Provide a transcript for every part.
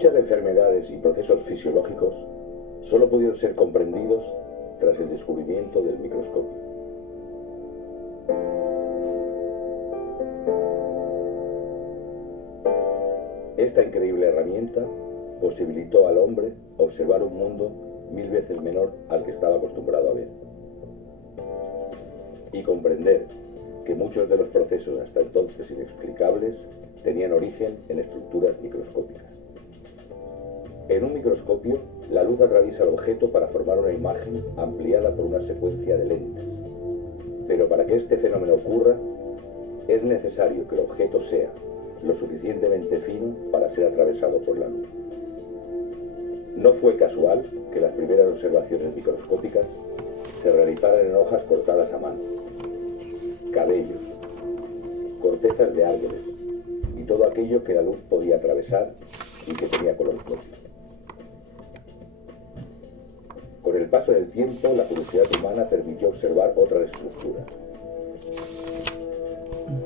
Muchas enfermedades y procesos fisiológicos solo pudieron ser comprendidos tras el descubrimiento del microscopio. Esta increíble herramienta posibilitó al hombre observar un mundo 1000 veces menor al que estaba acostumbrado a ver y comprender que muchos de los procesos hasta entonces inexplicables tenían origen en estructuras microscópicas. En un microscopio, la luz atraviesa el objeto para formar una imagen ampliada por una secuencia de lentes. Pero para que este fenómeno ocurra, es necesario que el objeto sea lo suficientemente fino para ser atravesado por la luz. No fue casual que las primeras observaciones microscópicas se realizaran en hojas cortadas a mano, cabellos, cortezas de árboles y todo aquello que la luz podía atravesar y que tenía color propio. Con el paso del tiempo, la curiosidad humana permitió observar otras estructuras,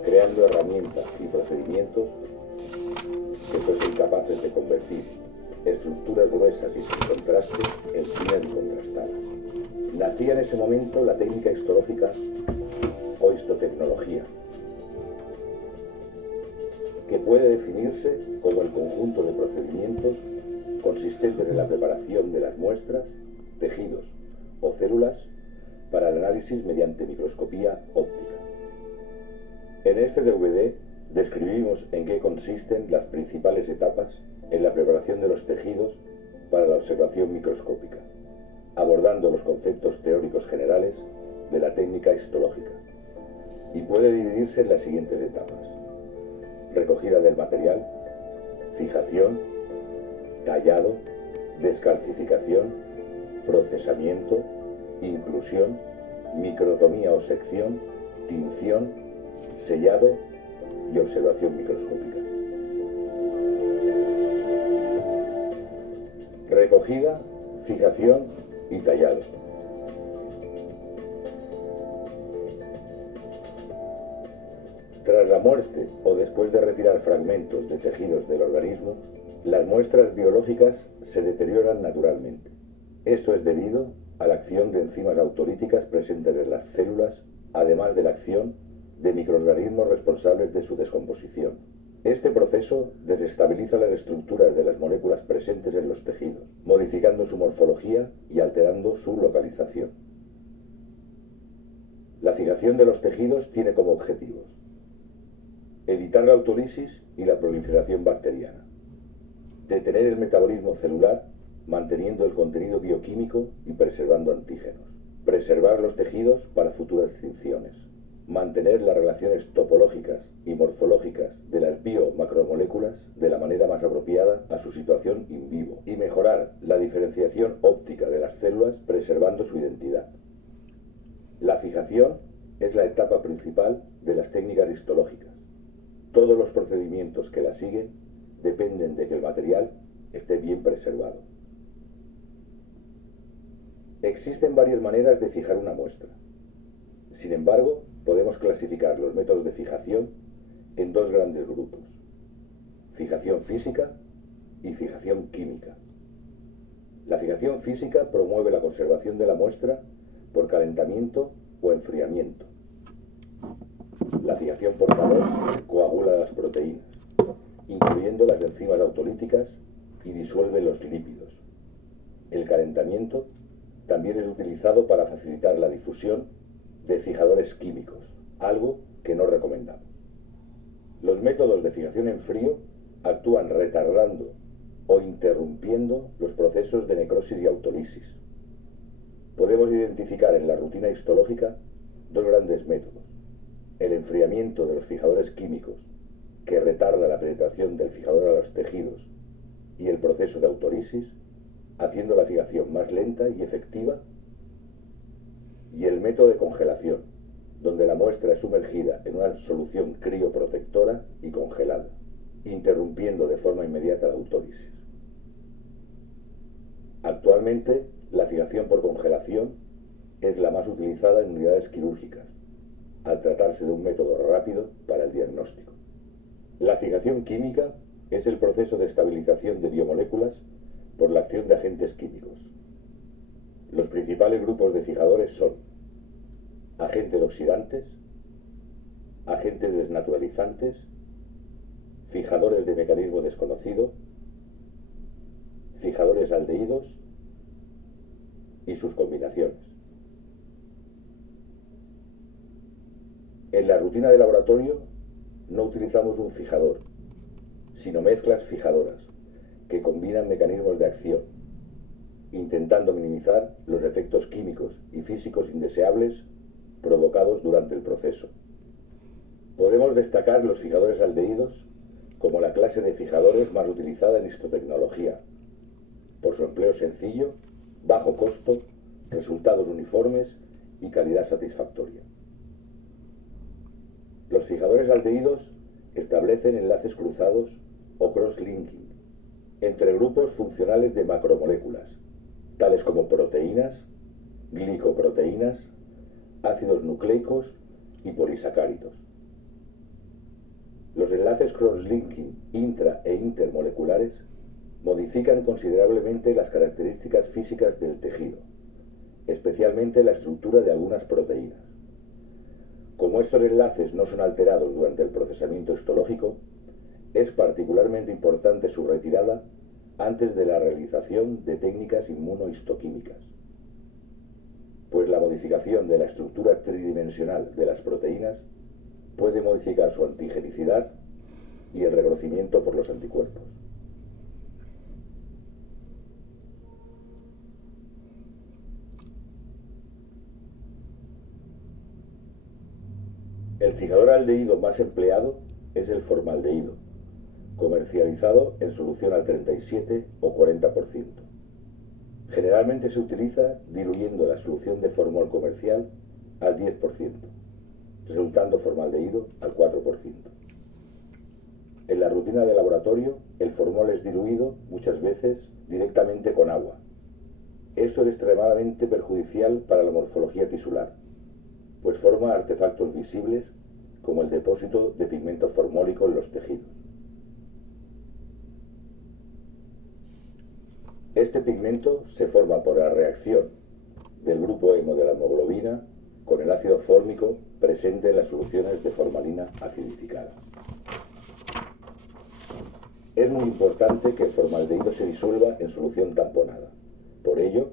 creando herramientas y procedimientos que fuesen capaces de convertir estructuras gruesas y sin contraste en finas y contrastadas. Nacía en ese momento la técnica histológica o histotecnología, que puede definirse como el conjunto de procedimientos consistentes en la preparación de las muestras, tejidos o células para el análisis mediante microscopía óptica. En este DVD describimos en qué consisten las principales etapas en la preparación de los tejidos para la observación microscópica, abordando los conceptos teóricos generales de la técnica histológica, y puede dividirse en las siguientes etapas: recogida del material, fijación, tallado, descalcificación, procesamiento, inclusión, microtomía o sección, tinción, sellado y observación microscópica. Recogida, fijación y tallado. Tras la muerte o después de retirar fragmentos de tejidos del organismo, las muestras biológicas se deterioran naturalmente. Esto es debido a la acción de enzimas autolíticas presentes en las células, además de la acción de microorganismos responsables de su descomposición. Este proceso desestabiliza las estructuras de las moléculas presentes en los tejidos, modificando su morfología y alterando su localización. La fijación de los tejidos tiene como objetivos evitar la autólisis y la proliferación bacteriana, detener el metabolismo celular manteniendo el contenido bioquímico y preservando antígenos, preservar los tejidos para futuras extinciones, mantener las relaciones topológicas y morfológicas de las biomacromoléculas de la manera más apropiada a su situación in vivo y mejorar la diferenciación óptica de las células preservando su identidad. La fijación es la etapa principal de las técnicas histológicas. Todos los procedimientos que la siguen dependen de que el material esté bien preservado. Existen varias maneras de fijar una muestra. Sin embargo, podemos clasificar los métodos de fijación en dos grandes grupos: fijación física y fijación química. La fijación física promueve la conservación de la muestra por calentamiento o enfriamiento. La fijación por calor coagula las proteínas, incluyendo las enzimas autolíticas, y disuelve los lípidos. El calentamiento también es utilizado para facilitar la difusión de fijadores químicos, algo que no recomendamos. Los métodos de fijación en frío actúan retardando o interrumpiendo los procesos de necrosis y autólisis. Podemos identificar en la rutina histológica dos grandes métodos: el enfriamiento de los fijadores químicos, que retarda la penetración del fijador a los tejidos, y el proceso de autólisis, haciendo la fijación más lenta y efectiva, y el método de congelación, donde la muestra es sumergida en una solución crioprotectora y congelada, interrumpiendo de forma inmediata la autólisis. Actualmente, la fijación por congelación es la más utilizada en unidades quirúrgicas, al tratarse de un método rápido para el diagnóstico. La fijación química es el proceso de estabilización de biomoléculas por la acción de agentes químicos. Los principales grupos de fijadores son agentes oxidantes, agentes desnaturalizantes, fijadores de mecanismo desconocido, fijadores aldehídos y sus combinaciones. En la rutina de laboratorio no utilizamos un fijador, sino mezclas fijadoras que combinan mecanismos de acción, intentando minimizar los efectos químicos y físicos indeseables provocados durante el proceso. Podemos destacar los fijadores aldehídos como la clase de fijadores más utilizada en histotecnología, por su empleo sencillo, bajo costo, resultados uniformes y calidad satisfactoria. Los fijadores aldehídos establecen enlaces cruzados o cross-linking entre grupos funcionales de macromoléculas, tales como proteínas, glicoproteínas, ácidos nucleicos y polisacáridos. Los enlaces cross-linking intra e intermoleculares modifican considerablemente las características físicas del tejido, especialmente la estructura de algunas proteínas. Como estos enlaces no son alterados durante el procesamiento histológico, es particularmente importante su retirada antes de la realización de técnicas inmunohistoquímicas, pues la modificación de la estructura tridimensional de las proteínas puede modificar su antigenicidad y el reconocimiento por los anticuerpos. El fijador aldehído más empleado es el formaldehído, comercializado en solución al 37 o 40%. Generalmente se utiliza diluyendo la solución de formol comercial al 10%, resultando formaldehído al 4%. En la rutina de laboratorio, el formol es diluido muchas veces directamente con agua. Esto es extremadamente perjudicial para la morfología tisular, pues forma artefactos visibles como el depósito de pigmento formólico en los tejidos. Este pigmento se forma por la reacción del grupo hemo de la hemoglobina con el ácido fórmico presente en las soluciones de formalina acidificada. Es muy importante que el formaldehído se disuelva en solución tamponada. Por ello,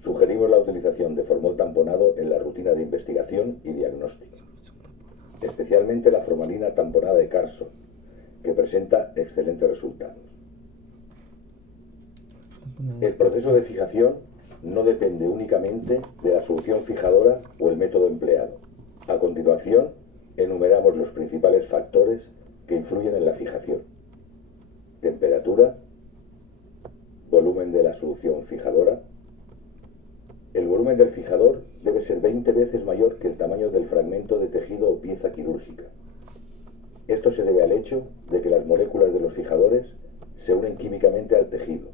sugerimos la utilización de formol tamponado en la rutina de investigación y diagnóstico, especialmente la formalina tamponada de Carson, que presenta excelentes resultados. El proceso de fijación no depende únicamente de la solución fijadora o el método empleado. A continuación, enumeramos los principales factores que influyen en la fijación: temperatura, volumen de la solución fijadora. El volumen del fijador debe ser 20 veces mayor que el tamaño del fragmento de tejido o pieza quirúrgica. Esto se debe al hecho de que las moléculas de los fijadores se unen químicamente al tejido,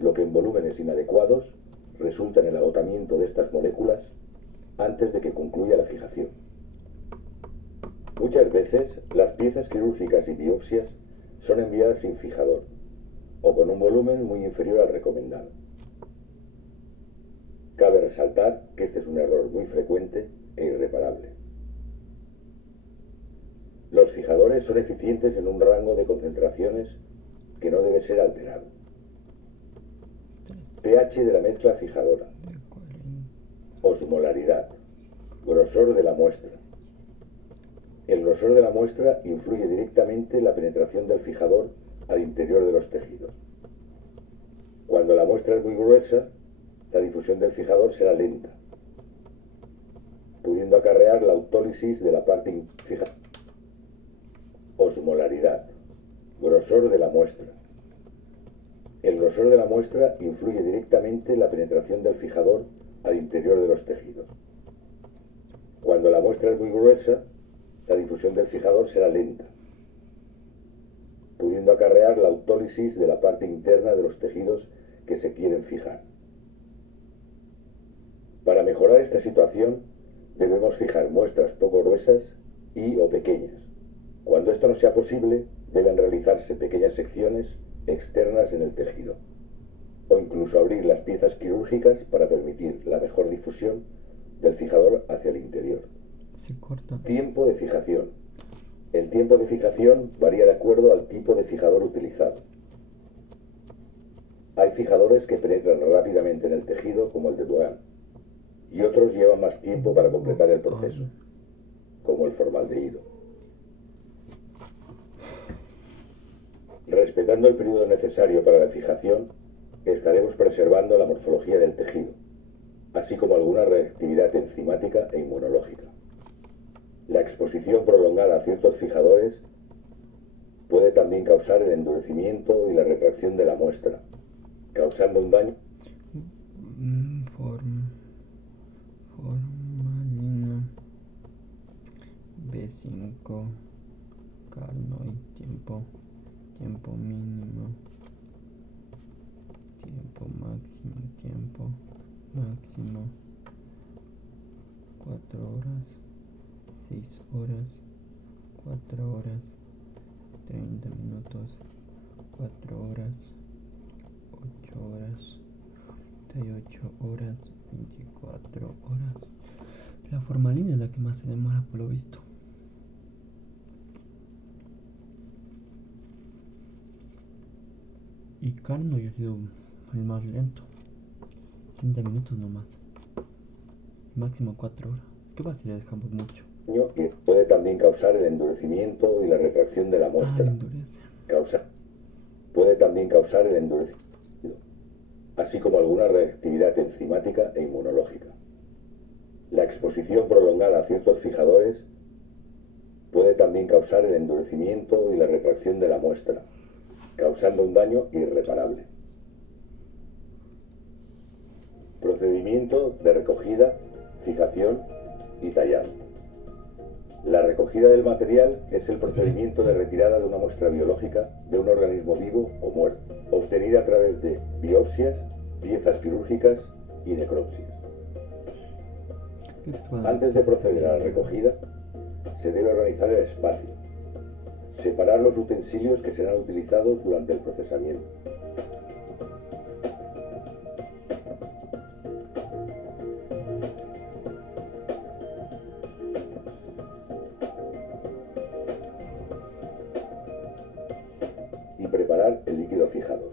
lo que en volúmenes inadecuados resulta en el agotamiento de estas moléculas antes de que concluya la fijación. Muchas veces las piezas quirúrgicas y biopsias son enviadas sin fijador o con un volumen muy inferior al recomendado. Cabe resaltar que este es un error muy frecuente e irreparable. Los fijadores son eficientes en un rango de concentraciones que no debe ser alterado. pH de la mezcla fijadora, osmolaridad, grosor de la muestra. El grosor de la muestra influye directamente en la penetración del fijador al interior de los tejidos. Cuando la muestra es muy gruesa, la difusión del fijador será lenta, pudiendo acarrear la autólisis de la parte fijada. Osmolaridad, grosor de la muestra. El grosor de la muestra influye directamente en la penetración del fijador al interior de los tejidos. Cuando la muestra es muy gruesa, la difusión del fijador será lenta, pudiendo acarrear la autólisis de la parte interna de los tejidos que se quieren fijar. Para mejorar esta situación, debemos fijar muestras poco gruesas y o pequeñas. Cuando esto no sea posible, deben realizarse pequeñas secciones externas en el tejido, o incluso abrir las piezas quirúrgicas para permitir la mejor difusión del fijador hacia el interior. Se corta. Tiempo de fijación. El tiempo de fijación varía de acuerdo al tipo de fijador utilizado. Hay fijadores que penetran rápidamente en el tejido, como el de Boehm, y otros llevan más tiempo para completar el proceso, como el formaldehído. Respetando el periodo necesario para la fijación, estaremos preservando la morfología del tejido, así como alguna reactividad enzimática e inmunológica. La exposición prolongada a ciertos fijadores puede también causar el endurecimiento y la retracción de la muestra, causando un daño. Formalina B5 Carnoy tiempo mínimo, tiempo máximo 4 horas, 6 horas, 4 horas, 30 minutos, 4 horas, 8 horas, 38 horas, 24 horas. La formalina es la que más se demora por lo visto. Y Carnoy ha sido el más lento. 30 minutos nomás. Máximo 4 horas. ¿Qué pasa si le dejamos mucho? Que puede también causar el endurecimiento y la retracción de la muestra. Puede también causar el endurecimiento, así como alguna reactividad enzimática e inmunológica. La exposición prolongada a ciertos fijadores puede también causar el endurecimiento y la retracción de la muestra, causando un daño irreparable. Procedimiento de recogida, fijación y tallado. La recogida del material es el procedimiento de retirada de una muestra biológica de un organismo vivo o muerto, obtenida a través de biopsias, piezas quirúrgicas y necropsias. Antes de proceder a la recogida, se debe organizar el espacio, separar los utensilios que serán utilizados durante el procesamiento. Y preparar el líquido fijador.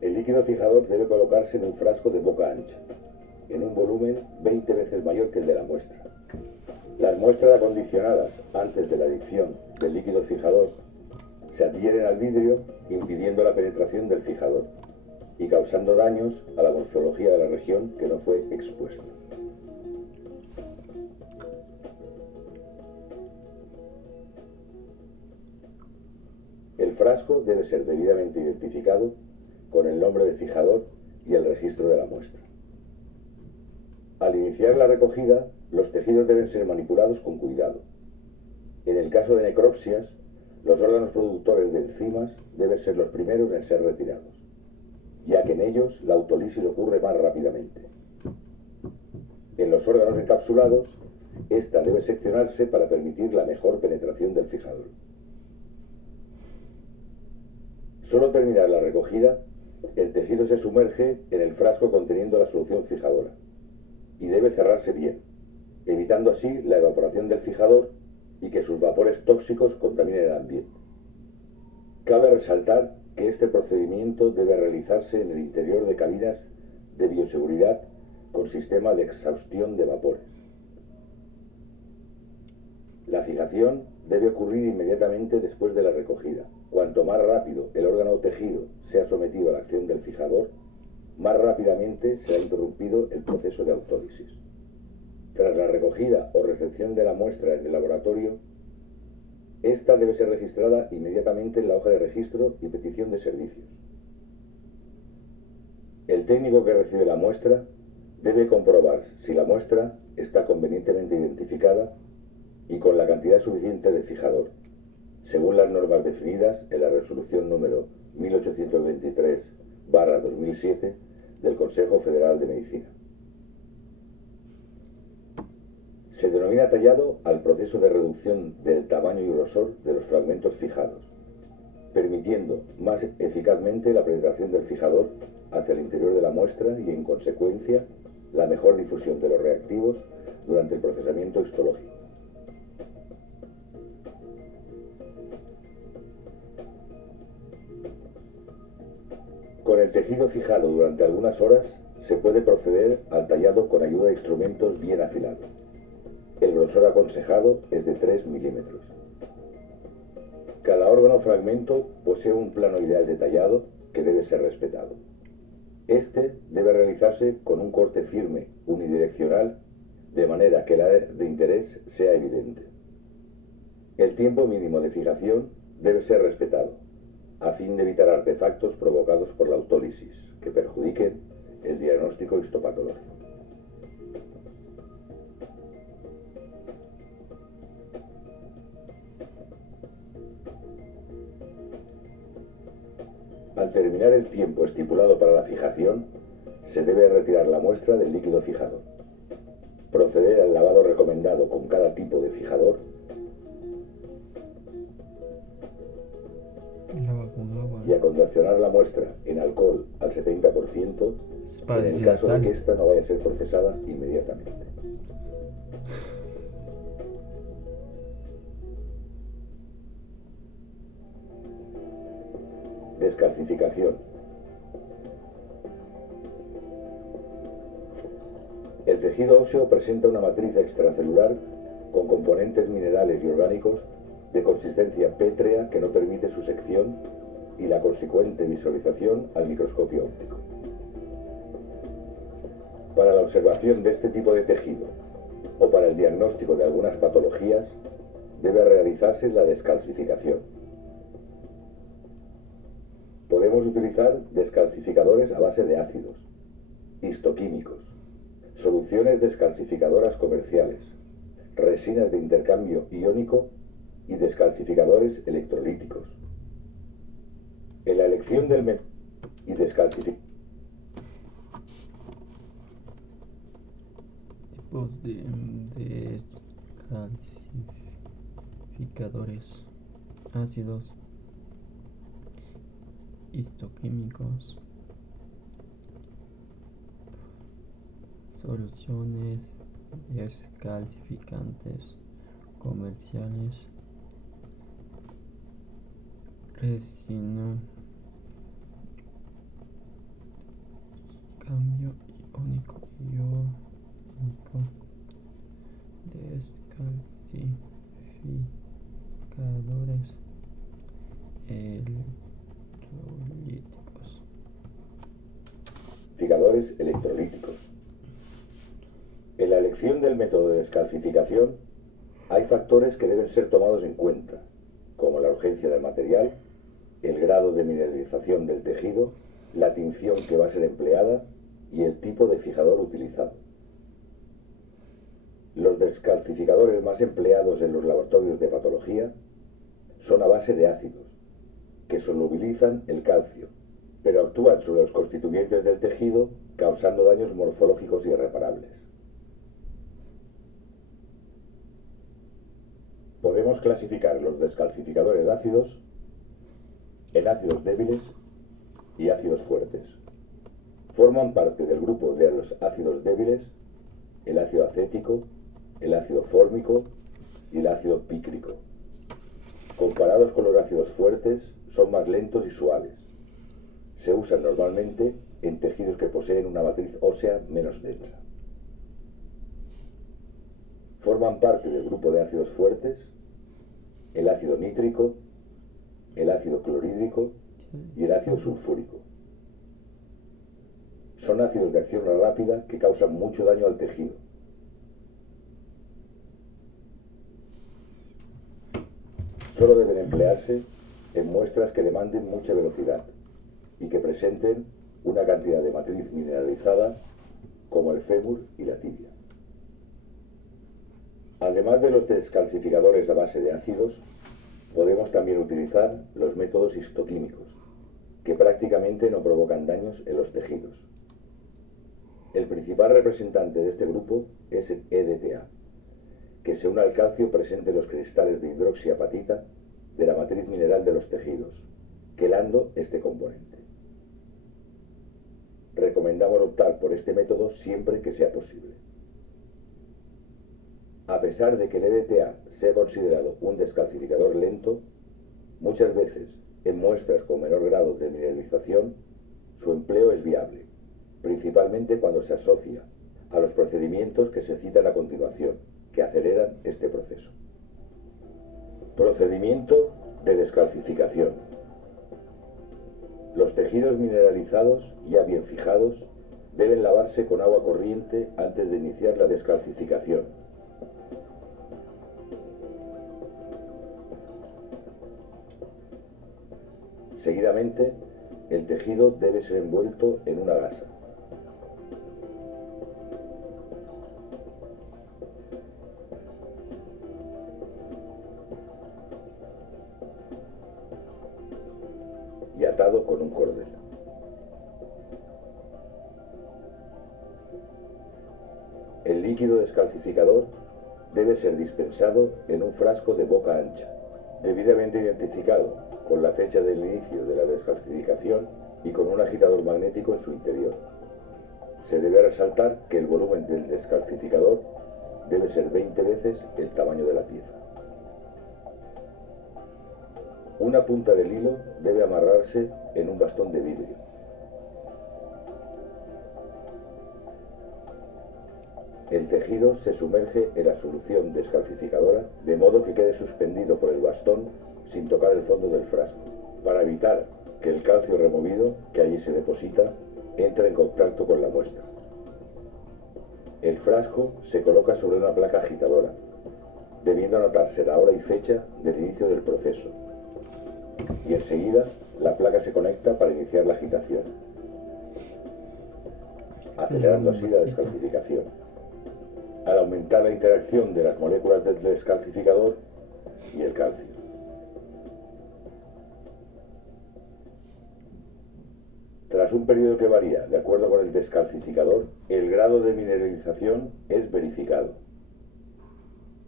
El líquido fijador debe colocarse en un frasco de boca ancha, en un volumen 20 veces mayor que el de la muestra. Las muestras acondicionadas antes de la adicción del líquido fijador se adhieren al vidrio, impidiendo la penetración del fijador y causando daños a la morfología de la región que no fue expuesta. El frasco debe ser debidamente identificado con el nombre de fijador y el registro de la muestra. Al iniciar la recogida, los tejidos deben ser manipulados con cuidado. En el caso de necropsias, los órganos productores de enzimas deben ser los primeros en ser retirados, ya que en ellos la autólisis ocurre más rápidamente. En los órganos encapsulados, esta debe seccionarse para permitir la mejor penetración del fijador. Solo terminar la recogida, el tejido se sumerge en el frasco conteniendo la solución fijadora y debe cerrarse bien, evitando así la evaporación del fijador y que sus vapores tóxicos contaminen el ambiente. Cabe resaltar que este procedimiento debe realizarse en el interior de cabinas de bioseguridad con sistema de exhaustión de vapores. La fijación debe ocurrir inmediatamente después de la recogida. Cuanto más rápido el órgano o tejido sea sometido a la acción del fijador, más rápidamente será interrumpido el proceso de autólisis. Tras la recogida o recepción de la muestra en el laboratorio, esta debe ser registrada inmediatamente en la hoja de registro y petición de servicios. El técnico que recibe la muestra debe comprobar si la muestra está convenientemente identificada y con la cantidad suficiente de fijador, según las normas definidas en la resolución número 1823/2007 del Consejo Federal de Medicina. Se denomina tallado al proceso de reducción del tamaño y grosor de los fragmentos fijados, permitiendo más eficazmente la penetración del fijador hacia el interior de la muestra y, en consecuencia, la mejor difusión de los reactivos durante el procesamiento histológico. Con el tejido fijado durante algunas horas, se puede proceder al tallado con ayuda de instrumentos bien afilados. El grosor aconsejado es de 3 milímetros. Cada órgano o fragmento posee un plano ideal de tallado que debe ser respetado. Este debe realizarse con un corte firme, unidireccional, de manera que el área de interés sea evidente. El tiempo mínimo de fijación debe ser respetado, a fin de evitar artefactos provocados por la autólisis que perjudiquen el diagnóstico histopatológico. Al terminar el tiempo estipulado para la fijación, se debe retirar la muestra del líquido fijado, proceder al lavado recomendado con cada tipo de fijador y acondicionar la muestra en alcohol al 70% en el caso de que ésta no vaya a ser procesada inmediatamente. Descalcificación. El tejido óseo presenta una matriz extracelular con componentes minerales y orgánicos de consistencia pétrea que no permite su sección y la consecuente visualización al microscopio óptico. Para la observación de este tipo de tejido o para el diagnóstico de algunas patologías debe realizarse la descalcificación. Podemos utilizar descalcificadores a base de ácidos, histoquímicos, soluciones descalcificadoras comerciales, resinas de intercambio iónico y descalcificadores electrolíticos. En la elección del método y descalcificación. Tipos de descalcificadores: ácidos, histoquímicos, soluciones descalcificantes comerciales, resina, cambio iónico, descalcificadores electrolíticos. En la elección del método de descalcificación hay factores que deben ser tomados en cuenta, como la urgencia del material, el grado de mineralización del tejido, la tinción que va a ser empleada y el tipo de fijador utilizado. Los descalcificadores más empleados en los laboratorios de patología son a base de ácidos, que solubilizan el calcio, pero actúan sobre los constituyentes del tejido, causando daños morfológicos irreparables. Podemos clasificar los descalcificadores ácidos en ácidos débiles y ácidos fuertes. Forman parte del grupo de los ácidos débiles el ácido acético, el ácido fórmico y el ácido pícrico. Comparados con los ácidos fuertes, son más lentos y suaves. Se usan normalmente en tejidos que poseen una matriz ósea menos densa. Forman parte del grupo de ácidos fuertes el ácido nítrico, el ácido clorhídrico y el ácido sulfúrico. Son ácidos de acción rápida que causan mucho daño al tejido. Solo deben emplearse en muestras que demanden mucha velocidad y que presenten una cantidad de matriz mineralizada como el fémur y la tibia. Además de los descalcificadores a base de ácidos, podemos también utilizar los métodos histoquímicos, que prácticamente no provocan daños en los tejidos. El principal representante de este grupo es el EDTA, que se una al calcio presente en los cristales de hidroxiapatita de la matriz mineral de los tejidos, quelando este componente. Recomendamos optar por este método siempre que sea posible. A pesar de que el EDTA sea considerado un descalcificador lento, muchas veces, en muestras con menor grado de mineralización, su empleo es viable, principalmente cuando se asocia a los procedimientos que se citan a continuación, que aceleran este proceso. Procedimiento de descalcificación. Los tejidos mineralizados, ya bien fijados, deben lavarse con agua corriente antes de iniciar la descalcificación. Seguidamente, el tejido debe ser envuelto en una gasa. Y atado con un cordel. El líquido descalcificador debe ser dispensado en un frasco de boca ancha, debidamente identificado con la fecha del inicio de la descalcificación y con un agitador magnético en su interior. Se debe resaltar que el volumen del descalcificador debe ser 20 veces el tamaño de la pieza. Una punta del hilo debe amarrarse en un bastón de vidrio. El tejido se sumerge en la solución descalcificadora de modo que quede suspendido por el bastón sin tocar el fondo del frasco, para evitar que el calcio removido que allí se deposita entre en contacto con la muestra. El frasco se coloca sobre una placa agitadora, debiendo anotarse la hora y fecha del inicio del proceso, y enseguida la placa se conecta para iniciar la agitación, acelerando así la descalcificación. Al aumentar la interacción de las moléculas del descalcificador y el calcio. Tras un periodo que varía de acuerdo con el descalcificador, el grado de mineralización es verificado.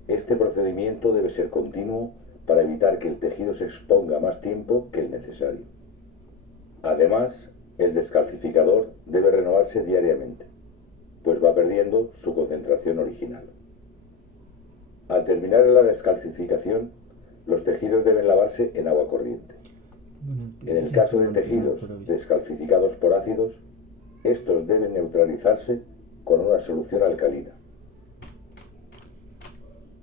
Este procedimiento debe ser continuo para evitar que el tejido se exponga más tiempo que el necesario. Además, el descalcificador debe renovarse diariamente, pues va perdiendo su concentración original. Al terminar la descalcificación, los tejidos deben lavarse en agua corriente. En el caso de tejidos descalcificados por ácidos, estos deben neutralizarse con una solución alcalina.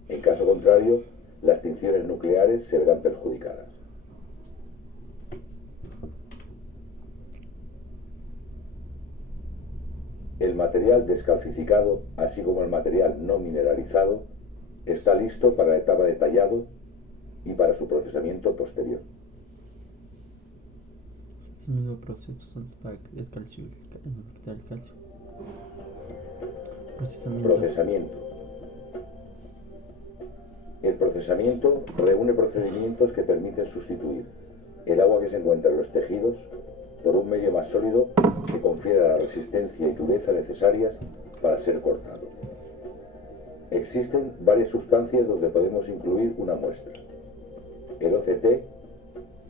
En caso contrario, las tinciones nucleares se verán perjudicadas. El material descalcificado, así como el material no mineralizado, está listo para la etapa de tallado y para su procesamiento posterior. Procesamiento. El procesamiento reúne procedimientos que permiten sustituir el agua que se encuentra en los tejidos por un medio más sólido que confiera la resistencia y dureza necesarias para ser cortado. Existen varias sustancias donde podemos incluir una muestra. El OCT,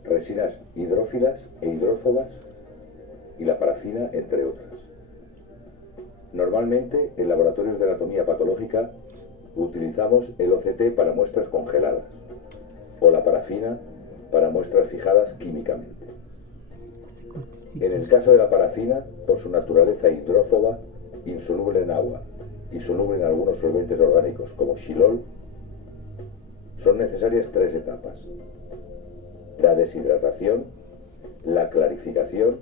resinas hidrófilas e hidrófobas y la parafina, entre otras. Normalmente, en laboratorios de anatomía patológica, utilizamos el OCT para muestras congeladas o la parafina para muestras fijadas químicamente. En el caso de la parafina, por su naturaleza hidrófoba, insoluble en agua y soluble en algunos solventes orgánicos como xilol, son necesarias 3 etapas: la deshidratación, la clarificación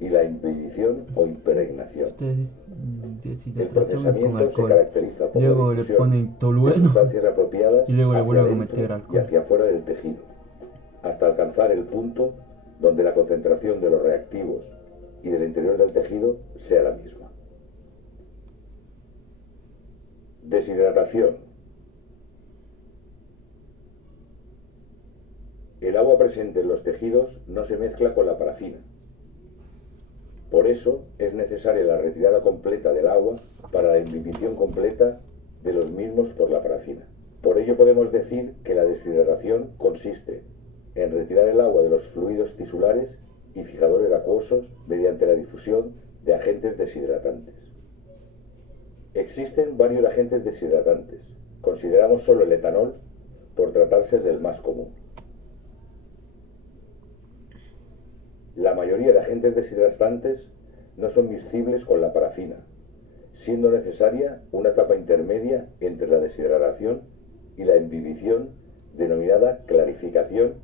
y la imbibición o impregnación. El procesamiento se caracteriza por luego la le difusión ponen tolueno de sustancias apropiadas y luego le hacia vuelven a adentro meter alcohol y hacia afuera del tejido, hasta alcanzar el punto donde la concentración de los reactivos y del interior del tejido sea la misma. Deshidratación. El agua presente en los tejidos no se mezcla con la parafina. Por eso es necesaria la retirada completa del agua para la imbibición completa de los mismos por la parafina. Por ello podemos decir que la deshidratación consiste en retirar el agua de los fluidos tisulares y fijadores acuosos mediante la difusión de agentes deshidratantes. Existen varios agentes deshidratantes. Consideramos solo el etanol por tratarse del más común. La mayoría de agentes deshidratantes no son miscibles con la parafina, siendo necesaria una etapa intermedia entre la deshidratación y la imbibición denominada clarificación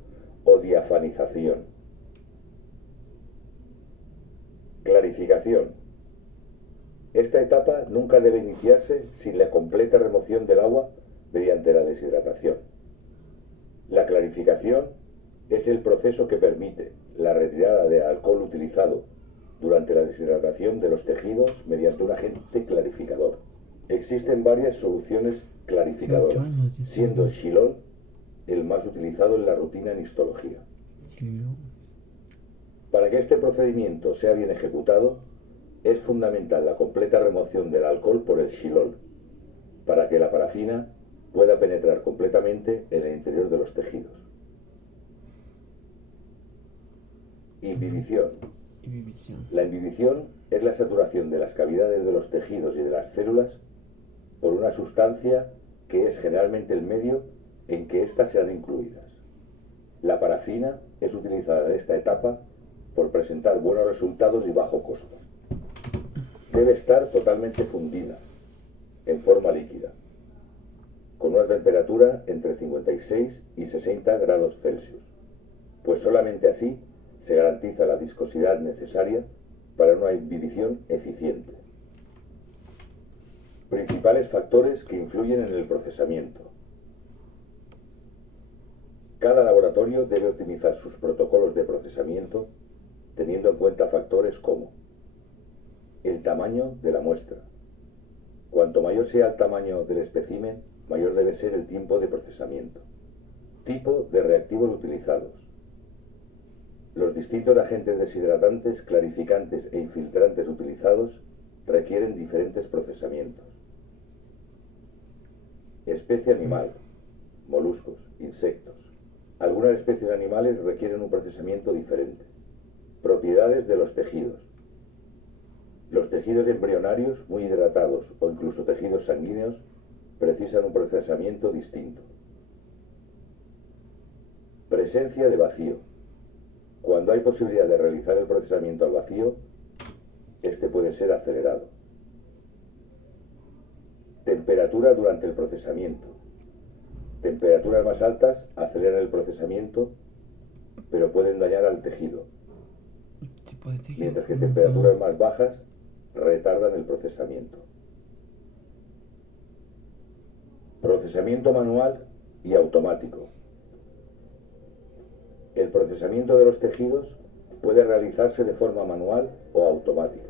o diafanización. Clarificación. Esta etapa nunca debe iniciarse sin la completa remoción del agua mediante la deshidratación. La clarificación es el proceso que permite la retirada de alcohol utilizado durante la deshidratación de los tejidos mediante un agente clarificador. Existen varias soluciones clarificadoras, siendo el xilol el más utilizado en la rutina en histología. Para que este procedimiento sea bien ejecutado, es fundamental la completa remoción del alcohol por el xilol, para que la parafina pueda penetrar completamente en el interior de los tejidos. Inhibición. La inhibición es la saturación de las cavidades de los tejidos y de las células por una sustancia que es generalmente el medio en que éstas sean incluidas. La parafina es utilizada en esta etapa por presentar buenos resultados y bajo costo. Debe estar totalmente fundida, en forma líquida, con una temperatura entre 56 y 60 grados Celsius, pues solamente así se garantiza la viscosidad necesaria para una inhibición eficiente. Principales factores que influyen en el procesamiento. Cada laboratorio debe optimizar sus protocolos de procesamiento teniendo en cuenta factores como el tamaño de la muestra. Cuanto mayor sea el tamaño del espécimen, mayor debe ser el tiempo de procesamiento. Tipo de reactivos utilizados. Los distintos agentes deshidratantes, clarificantes e infiltrantes utilizados requieren diferentes procesamientos. Especie animal, moluscos, insectos. Algunas especies animales requieren un procesamiento diferente. Propiedades de los tejidos. Los tejidos embrionarios muy hidratados o incluso tejidos sanguíneos precisan un procesamiento distinto. Presencia de vacío. Cuando hay posibilidad de realizar el procesamiento al vacío, este puede ser acelerado. Temperatura durante el procesamiento. Temperaturas más altas aceleran el procesamiento, pero pueden dañar al tejido, mientras que temperaturas más bajas retardan el procesamiento. Procesamiento manual y automático. El procesamiento de los tejidos puede realizarse de forma manual o automática.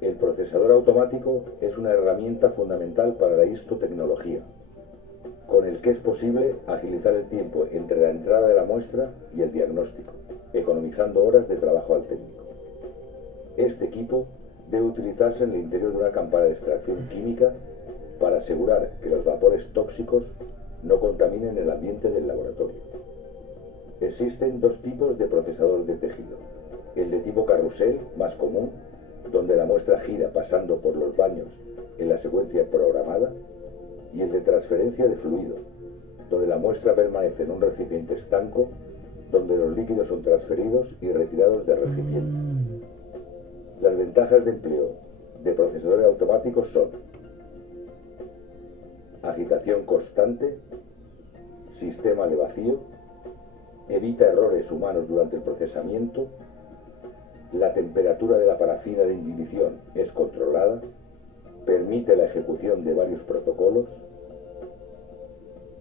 El procesador automático es una herramienta fundamental para la histotecnología, con el que es posible agilizar el tiempo entre la entrada de la muestra y el diagnóstico, economizando horas de trabajo al técnico. Este equipo debe utilizarse en el interior de una campana de extracción química para asegurar que los vapores tóxicos no contaminen el ambiente del laboratorio. Existen dos tipos de procesador de tejido. El de tipo carrusel, más común, donde la muestra gira pasando por los baños en la secuencia programada, y el de transferencia de fluido, donde la muestra permanece en un recipiente estanco, donde los líquidos son transferidos y retirados del recipiente. Las ventajas de empleo de procesadores automáticos son agitación constante, sistema de vacío, evita errores humanos durante el procesamiento, la temperatura de la parafina de inhibición es controlada, permite la ejecución de varios protocolos,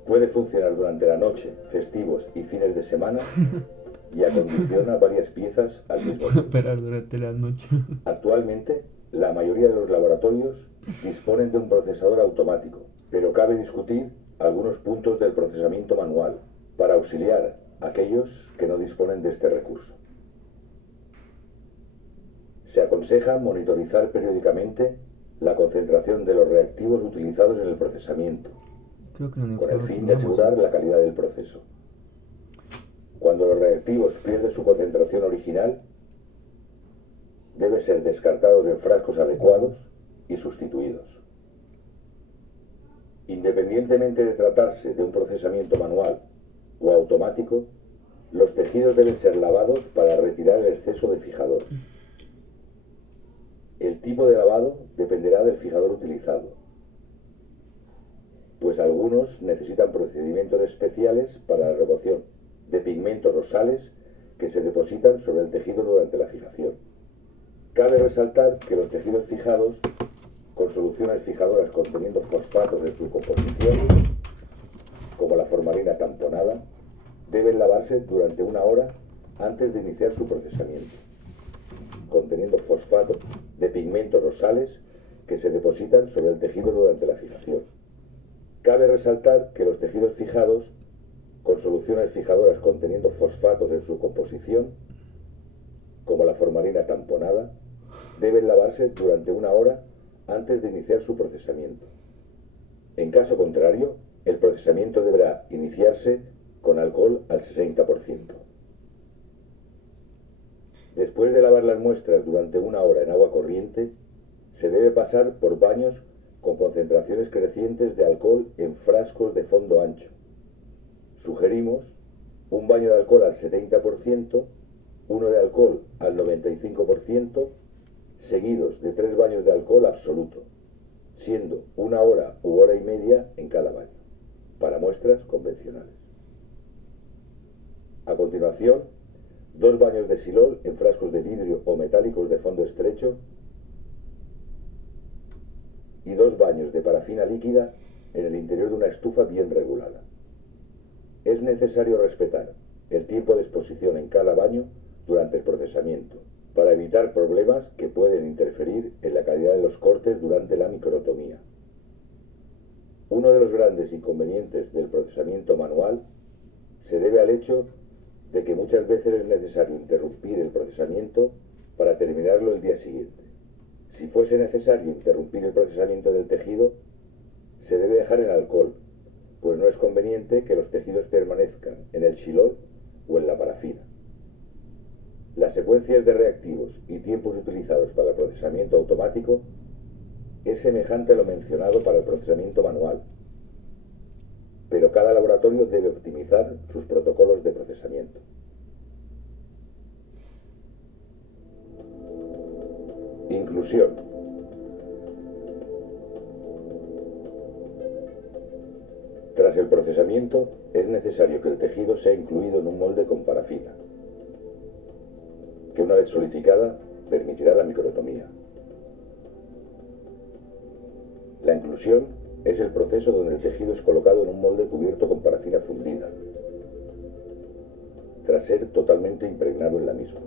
puede funcionar durante la noche, festivos y fines de semana y acondiciona varias piezas al mismo tiempo. Operar durante la noche. Actualmente, la mayoría de los laboratorios disponen de un procesador automático, pero cabe discutir algunos puntos del procesamiento manual para auxiliar a aquellos que no disponen de este recurso. Se aconseja monitorizar periódicamente la concentración de los reactivos utilizados en el procesamiento, Creo que en la con el universidad fin de teníamos asegurar esto. la calidad del proceso. Cuando los reactivos pierden su concentración original, deben ser descartados en frascos adecuados y sustituidos. Independientemente de tratarse de un procesamiento manual o automático, los tejidos deben ser lavados para retirar el exceso de fijador. El tipo de lavado dependerá del fijador utilizado, pues algunos necesitan procedimientos especiales para la remoción de pigmentos o sales que se depositan sobre el tejido durante la fijación. Cabe resaltar que los tejidos fijados con soluciones fijadoras conteniendo fosfatos en su composición, como la formalina tamponada, deben lavarse durante 1 hora antes de iniciar su procesamiento, conteniendo fosfato de pigmentos o sales que se depositan sobre el tejido durante la fijación. Cabe resaltar que los tejidos fijados con soluciones fijadoras conteniendo fosfatos en su composición, como la formalina tamponada, deben lavarse durante 1 hora antes de iniciar su procesamiento. En caso contrario, el procesamiento deberá iniciarse con alcohol al 60%. Después de lavar las muestras durante 1 hora en agua corriente, se debe pasar por baños con concentraciones crecientes de alcohol en frascos de fondo ancho. Sugerimos un baño de alcohol al 70%, uno de alcohol al 95%, seguidos de 3 baños de alcohol absoluto, siendo 1 hora u hora y media en cada baño, para muestras convencionales. A continuación, 2 baños de silol en frascos de vidrio o metálicos de fondo estrecho y 2 baños de parafina líquida en el interior de una estufa bien regulada. Es necesario respetar el tiempo de exposición en cada baño durante el procesamiento, para evitar problemas que pueden interferir en la calidad de los cortes durante la microtomía. Uno de los grandes inconvenientes del procesamiento manual se debe al hecho de que muchas veces es necesario interrumpir el procesamiento para terminarlo el día siguiente. Si fuese necesario interrumpir el procesamiento del tejido, se debe dejar en alcohol, pues no es conveniente que los tejidos permanezcan en el xilol o en la parafina. Las secuencias de reactivos y tiempos utilizados para el procesamiento automático es semejante a lo mencionado para el procesamiento manual, pero cada laboratorio debe optimizar sus protocolos de procesamiento. Inclusión. Tras el procesamiento, es necesario que el tejido sea incluido en un molde con parafina, que una vez solidificada permitirá la microtomía. La inclusión es el proceso donde el tejido es colocado en un molde cubierto con parafina fundida, tras ser totalmente impregnado en la misma.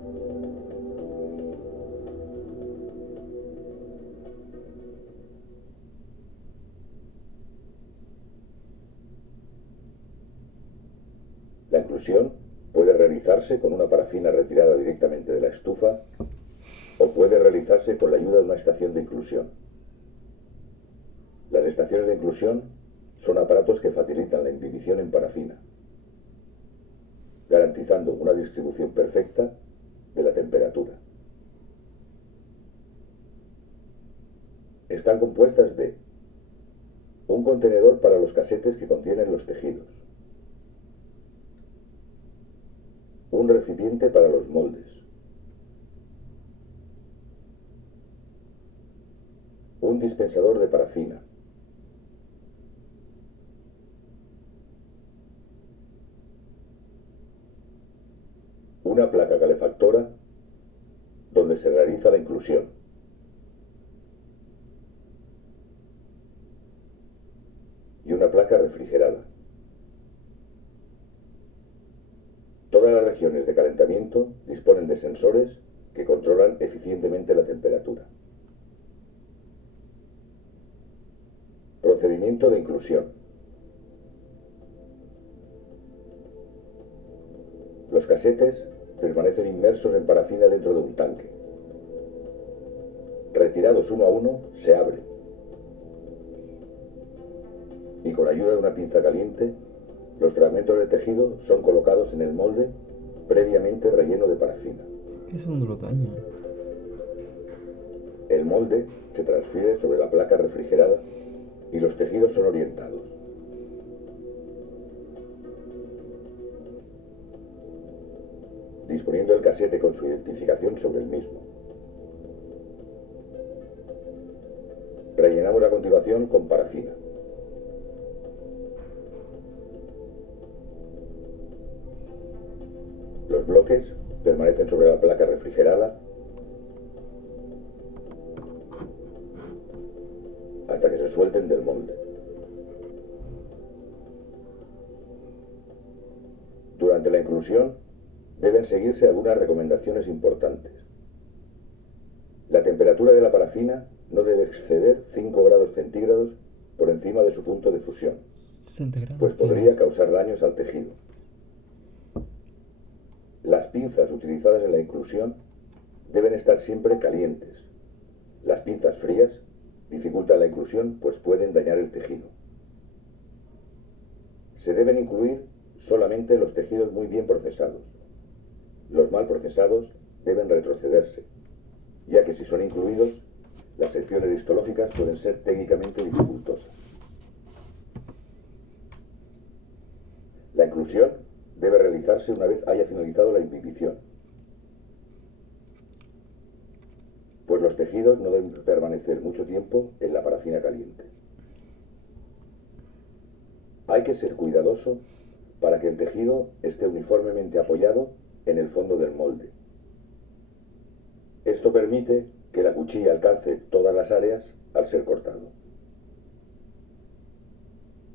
La inclusión puede realizarse con una parafina retirada directamente de la estufa o puede realizarse con la ayuda de una estación de inclusión. Las estaciones de inclusión son aparatos que facilitan la imbibición en parafina, garantizando una distribución perfecta de la temperatura. Están compuestas de un contenedor para los casetes que contienen los tejidos, un recipiente para los moldes, un dispensador de parafina, una placa calefactora donde se realiza la inclusión, y una placa refrigerada. Todas las regiones de calentamiento disponen de sensores que controlan eficientemente la temperatura. Procedimiento de inclusión. Los casetes permanecen inmersos en parafina dentro de un tanque. retirados uno a uno, se abren. Y con ayuda de una pinza caliente, los fragmentos de tejido son colocados en el molde previamente relleno de parafina. Eso no lo daña. El molde se transfiere sobre la placa refrigerada y los tejidos son orientados. Disponiendo el casete con su identificación sobre el mismo. Rellenamos a continuación con parafina. Los bloques permanecen sobre la placa refrigerada hasta que se suelten del molde. Durante la inclusión deben seguirse algunas recomendaciones importantes. La temperatura de la parafina no debe exceder 5 grados centígrados por encima de su punto de fusión, pues podría causar daños al tejido. Las pinzas utilizadas en la inclusión deben estar siempre calientes. Las pinzas frías dificultan la inclusión, pues pueden dañar el tejido. Se deben incluir solamente los tejidos muy bien procesados. Los mal procesados deben retrocederse, ya que si son incluidos, las secciones histológicas pueden ser técnicamente dificultosas. La inclusión debe realizarse una vez haya finalizado la imbibición, pues los tejidos no deben permanecer mucho tiempo en la parafina caliente. Hay que ser cuidadoso para que el tejido esté uniformemente apoyado en el fondo del molde. Esto permite que la cuchilla alcance todas las áreas al ser cortado.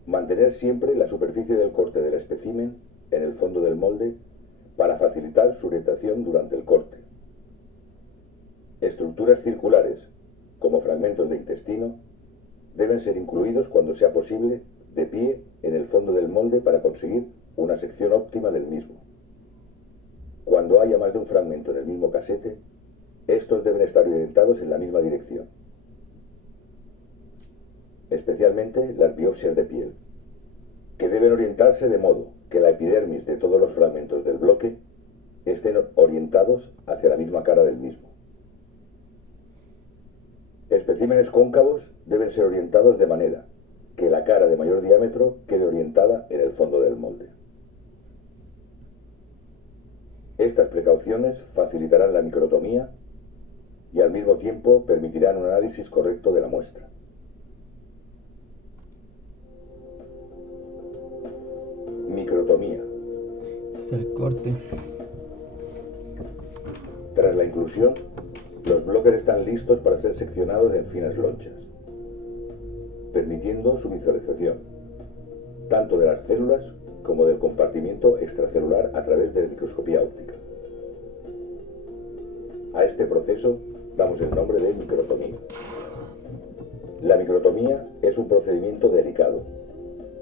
Mantener siempre la superficie del corte del espécimen en el fondo del molde para facilitar su orientación durante el corte. Estructuras circulares, como fragmentos de intestino, deben ser incluidos cuando sea posible de pie en el fondo del molde para conseguir una sección óptima del mismo. Cuando haya más de un fragmento en el mismo casete, estos deben estar orientados en la misma dirección. Especialmente las biopsias de piel, que deben orientarse de modo que la epidermis de todos los fragmentos del bloque estén orientados hacia la misma cara del mismo. Especímenes cóncavos deben ser orientados de manera que la cara de mayor diámetro quede orientada en el fondo del molde. Estas precauciones facilitarán la microtomía y al mismo tiempo permitirán un análisis correcto de la muestra. Microtomía. Es el corte. Tras la inclusión, los bloques están listos para ser seccionados en finas lonchas, permitiendo su visualización, tanto de las células como del compartimiento extracelular a través de la microscopía óptica. A este proceso damos el nombre de microtomía. La microtomía es un procedimiento delicado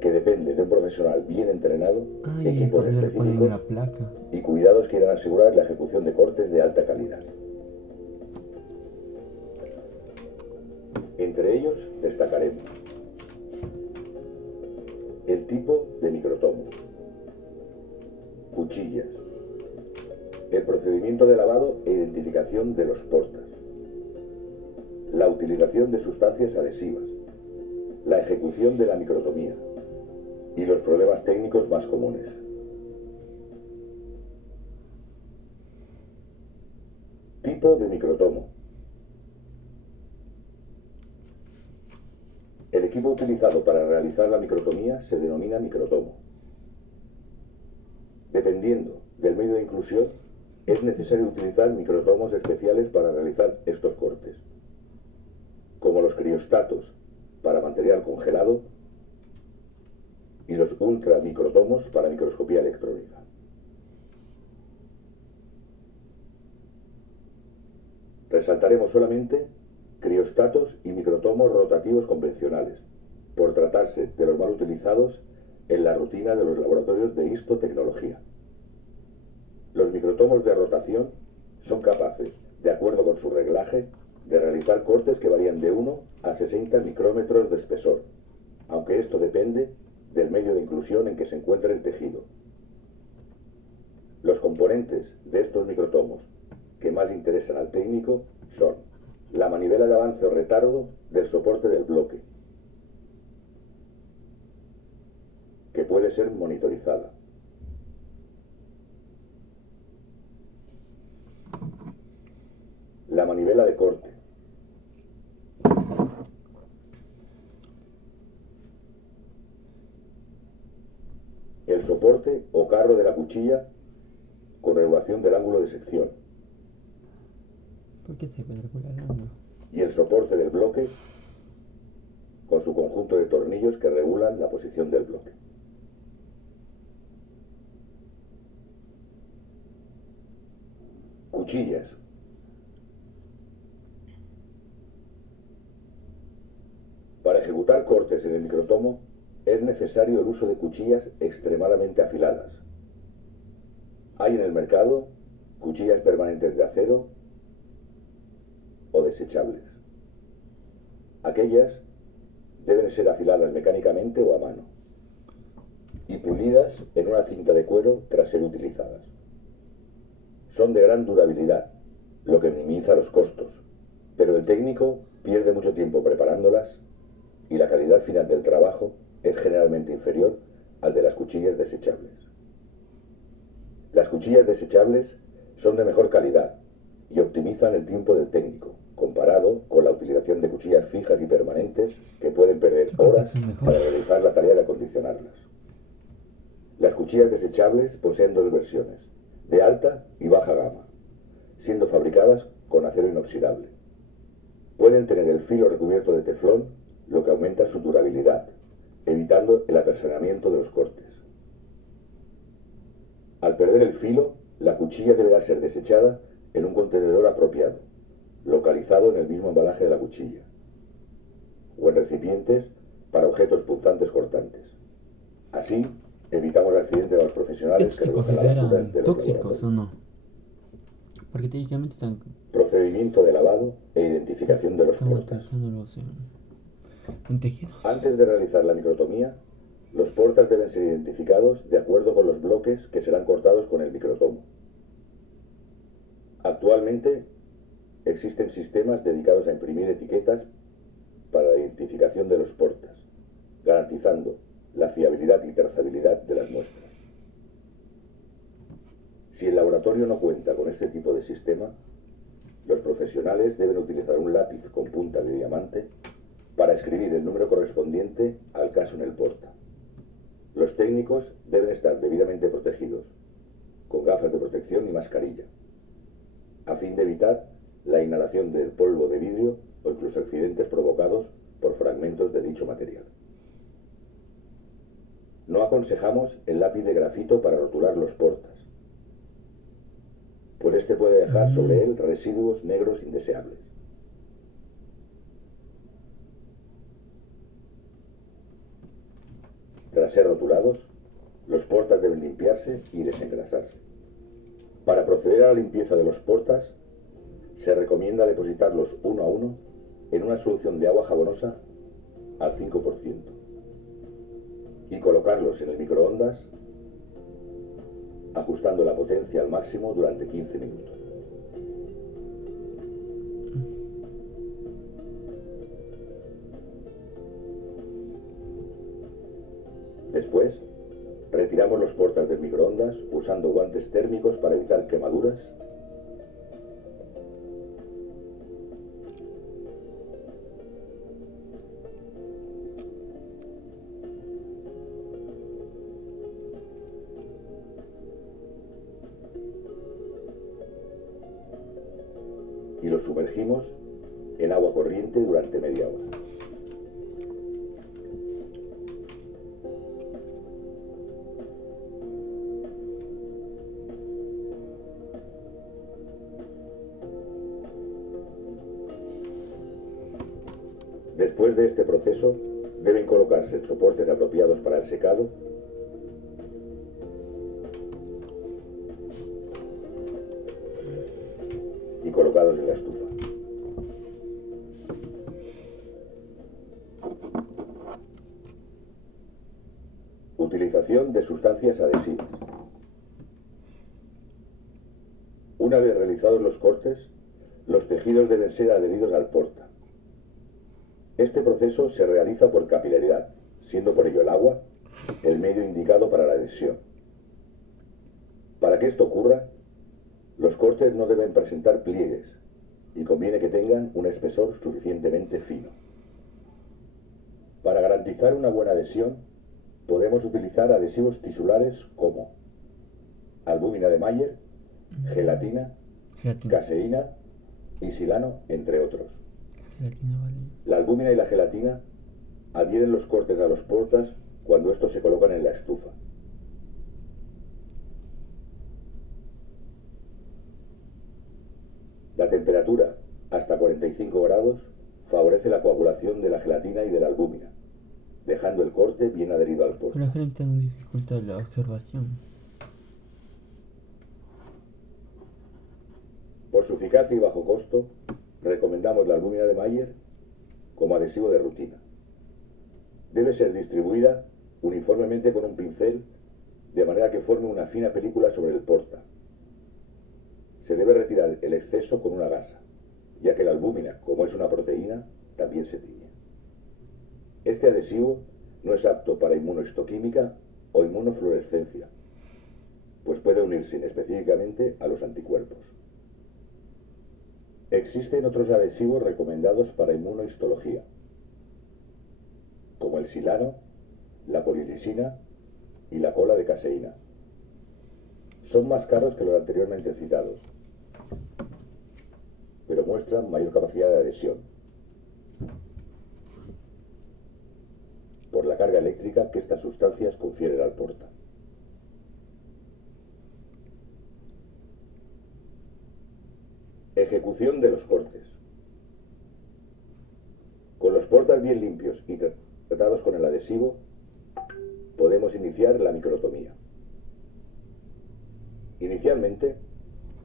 que depende de un profesional bien entrenado, equipos específicos y cuidados que irán a asegurar la ejecución de cortes de alta calidad. Entre ellos destacaremos el tipo de microtomo, cuchillas, el procedimiento de lavado e identificación de los portas, la utilización de sustancias adhesivas, la ejecución de la microtomía y los problemas técnicos más comunes. Tipo de microtomo. El equipo utilizado para realizar la microtomía se denomina microtomo. Dependiendo del medio de inclusión, es necesario utilizar microtomos especiales para realizar estos cortes, como los criostatos para material congelado y los ultramicrotomos para microscopía electrónica. Resaltaremos solamente criostatos y microtomos rotativos convencionales, por tratarse de los más utilizados en la rutina de los laboratorios de histotecnología. Los microtomos de rotación son capaces, de acuerdo con su reglaje, de realizar cortes que varían de 1 a 60 micrómetros de espesor, aunque esto depende del medio de inclusión en que se encuentre el tejido. Los componentes de estos microtomos que más interesan al técnico son la manivela de avance o retardo del soporte del bloque, que puede ser monitorizada. La manivela de corte. El soporte o carro de la cuchilla con regulación del ángulo de sección. ¿Por qué se puede regular el ángulo? Y el soporte del bloque con su conjunto de tornillos que regulan la posición del bloque. Cuchillas. Para ejecutar cortes en el microtomo es necesario el uso de cuchillas extremadamente afiladas. Hay en el mercado cuchillas permanentes de acero o desechables. Aquellas deben ser afiladas mecánicamente o a mano y pulidas en una cinta de cuero tras ser utilizadas. Son de gran durabilidad, lo que minimiza los costos, pero el técnico pierde mucho tiempo preparándolas y la calidad final del trabajo es generalmente inferior al de las cuchillas desechables. Las cuchillas desechables son de mejor calidad y optimizan el tiempo del técnico, comparado con la utilización de cuchillas fijas y permanentes que pueden perder horas para realizar la tarea de acondicionarlas. Las cuchillas desechables poseen dos versiones, de alta y baja gama, siendo fabricadas con acero inoxidable. Pueden tener el filo recubierto de teflón, lo que aumenta su durabilidad, evitando el apersonamiento de los cortes. Al perder el filo, la cuchilla deberá ser desechada en un contenedor apropiado, localizado en el mismo embalaje de la cuchilla, o en recipientes para objetos punzantes cortantes. Así, evitamos accidentes a los profesionales ¿Estos que se recogen la basura consideran de los tóxicos o laboratorios. no? Porque técnicamente están Procedimiento de lavado e identificación de los portas. utilizándolo en tejidos. Antes de realizar la microtomía, los portas deben ser identificados de acuerdo con los bloques que serán cortados con el microtomo. Actualmente existen sistemas dedicados a imprimir etiquetas para la identificación de los portas, garantizando la fiabilidad y trazabilidad de las muestras. Si el laboratorio no cuenta con este tipo de sistema, los profesionales deben utilizar un lápiz con punta de diamante para escribir el número correspondiente al caso en el porta. Los técnicos deben estar debidamente protegidos, con gafas de protección y mascarilla, a fin de evitar la inhalación del polvo de vidrio o incluso accidentes provocados por fragmentos de dicho material. No aconsejamos el lápiz de grafito para rotular los portas, pues este puede dejar sobre él residuos negros indeseables. Tras ser rotulados, los portas deben limpiarse y desengrasarse. Para proceder a la limpieza de los portas, se recomienda depositarlos uno a uno en una solución de agua jabonosa al 5% y colocarlos en el microondas ajustando la potencia al máximo durante 15 minutos. Después, retiramos los portas del microondas usando guantes térmicos para evitar quemaduras y los sumergimos en agua corriente durante media hora. Después de este proceso, deben colocarse en soportes apropiados para el secado y colocados en la estufa. aplicación de sustancias adhesivas. Una vez realizados los cortes, los tejidos deben ser adheridos al porta. Este proceso se realiza por capilaridad, siendo por ello el agua el medio indicado para la adhesión. Para que esto ocurra, los cortes no deben presentar pliegues y conviene que tengan un espesor suficientemente fino. Para garantizar una buena adhesión, podemos utilizar adhesivos tisulares como albúmina de Mayer, gelatina, caseína y silano, entre otros. La albúmina y la gelatina adhieren los cortes a los portas cuando estos se colocan en la estufa. La temperatura, hasta 45 grados, favorece la coagulación de la gelatina y de la albúmina, dejando el corte bien adherido al porta. Pero la gente no dificulta la observación. Por su eficacia y bajo costo, recomendamos la albúmina de Mayer como adhesivo de rutina. Debe ser distribuida uniformemente con un pincel de manera que forme una fina película sobre el porta. Se debe retirar el exceso con una gasa, ya que la albúmina, como es una proteína, también se tiñe. Este adhesivo no es apto para inmunohistoquímica o inmunofluorescencia, pues puede unirse inespecíficamente a los anticuerpos. Existen otros adhesivos recomendados para inmunohistología, como el silano, la polilisina y la cola de caseína. Son más caros que los anteriormente citados, pero muestran mayor capacidad de adhesión por la carga eléctrica que estas sustancias confieren al porta. Ejecución de los cortes. Con los portas bien limpios y tratados con el adhesivo, podemos iniciar la microtomía. Inicialmente,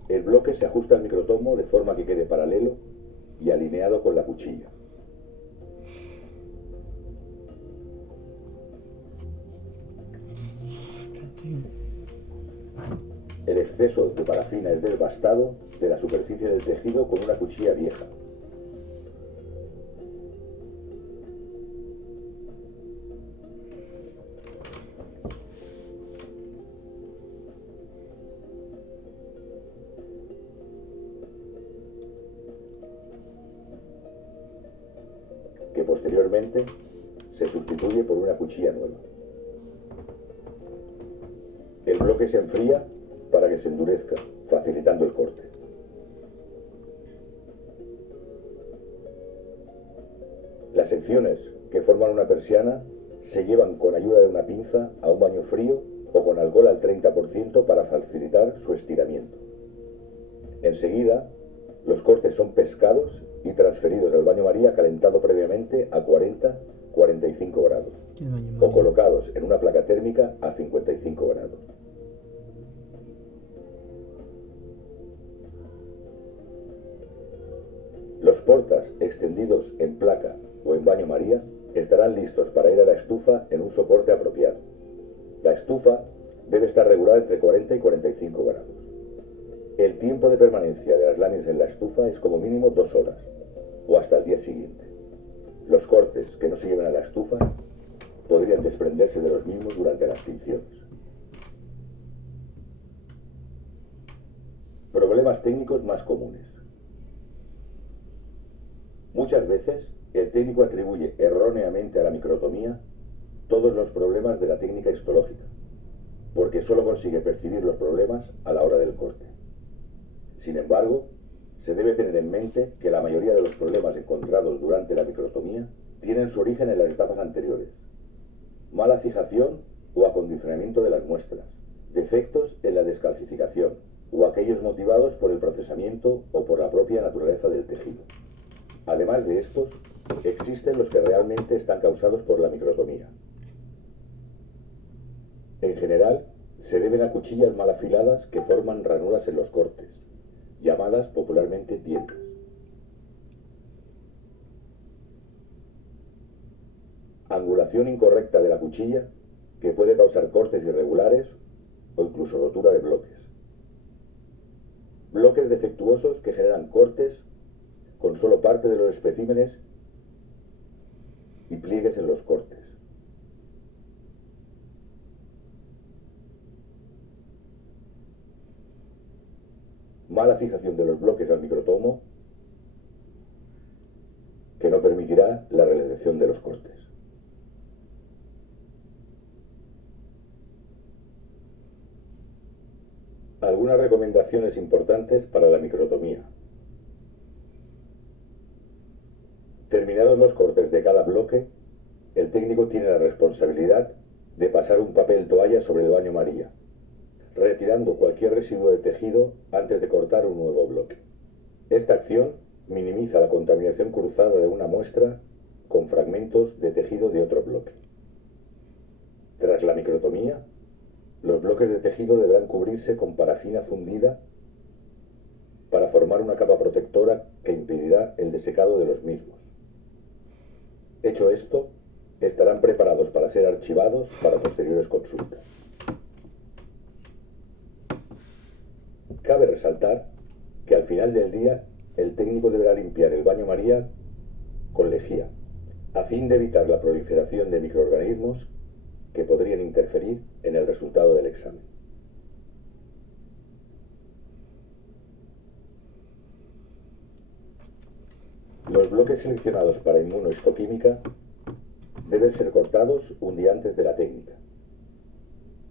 el bloque se ajusta al microtomo de forma que quede paralelo y alineado con la cuchilla. El exceso de parafina es desbastado de la superficie del tejido con una cuchilla vieja. Que posteriormente se sustituye por una cuchilla nueva. El bloque se enfría para que se endurezca, facilitando el corte. Las secciones que forman una persiana se llevan con ayuda de una pinza a un baño frío o con alcohol al 30% para facilitar su estiramiento. Enseguida, los cortes son pescados y transferidos al baño María calentado previamente a 40-45 grados o colocados en una placa térmica a 55 grados. Los portas extendidos en placa o en baño María estarán listos para ir a la estufa en un soporte apropiado. La estufa debe estar regulada entre 40 y 45 grados. El tiempo de permanencia de las láminas en la estufa es como mínimo 2 horas o hasta el día siguiente. Los cortes que no se lleven a la estufa podrían desprenderse de los mismos durante las tinciones. Problemas técnicos más comunes. Muchas veces el técnico atribuye erróneamente a la microtomía todos los problemas de la técnica histológica, porque solo consigue percibir los problemas a la hora del corte. Sin embargo, se debe tener en mente que la mayoría de los problemas encontrados durante la microtomía tienen su origen en las etapas anteriores: mala fijación o acondicionamiento de las muestras, defectos en la descalcificación o aquellos motivados por el procesamiento o por la propia naturaleza del tejido. Además de estos, existen los que realmente están causados por la microtomía. En general, se deben a cuchillas mal afiladas que forman ranuras en los cortes, llamadas popularmente dientes. Angulación incorrecta de la cuchilla que puede causar cortes irregulares o incluso rotura de bloques. Bloques defectuosos que generan cortes con solo parte de los especímenes y pliegues en los cortes. Mala fijación de los bloques al microtomo que no permitirá la realización de los cortes. Algunas recomendaciones importantes para la microtomía. Terminados los cortes de cada bloque, el técnico tiene la responsabilidad de pasar un papel toalla sobre el baño María, retirando cualquier residuo de tejido antes de cortar un nuevo bloque. Esta acción minimiza la contaminación cruzada de una muestra con fragmentos de tejido de otro bloque. Tras la microtomía, los bloques de tejido deberán cubrirse con parafina fundida para formar una capa protectora que impedirá el desecado de los mismos. Hecho esto, estarán preparados para ser archivados para posteriores consultas. Cabe resaltar que al final del día el técnico deberá limpiar el baño María con lejía, a fin de evitar la proliferación de microorganismos que podrían interferir en el resultado del examen. Los bloques seleccionados para inmunohistoquímica deben ser cortados un día antes de la técnica,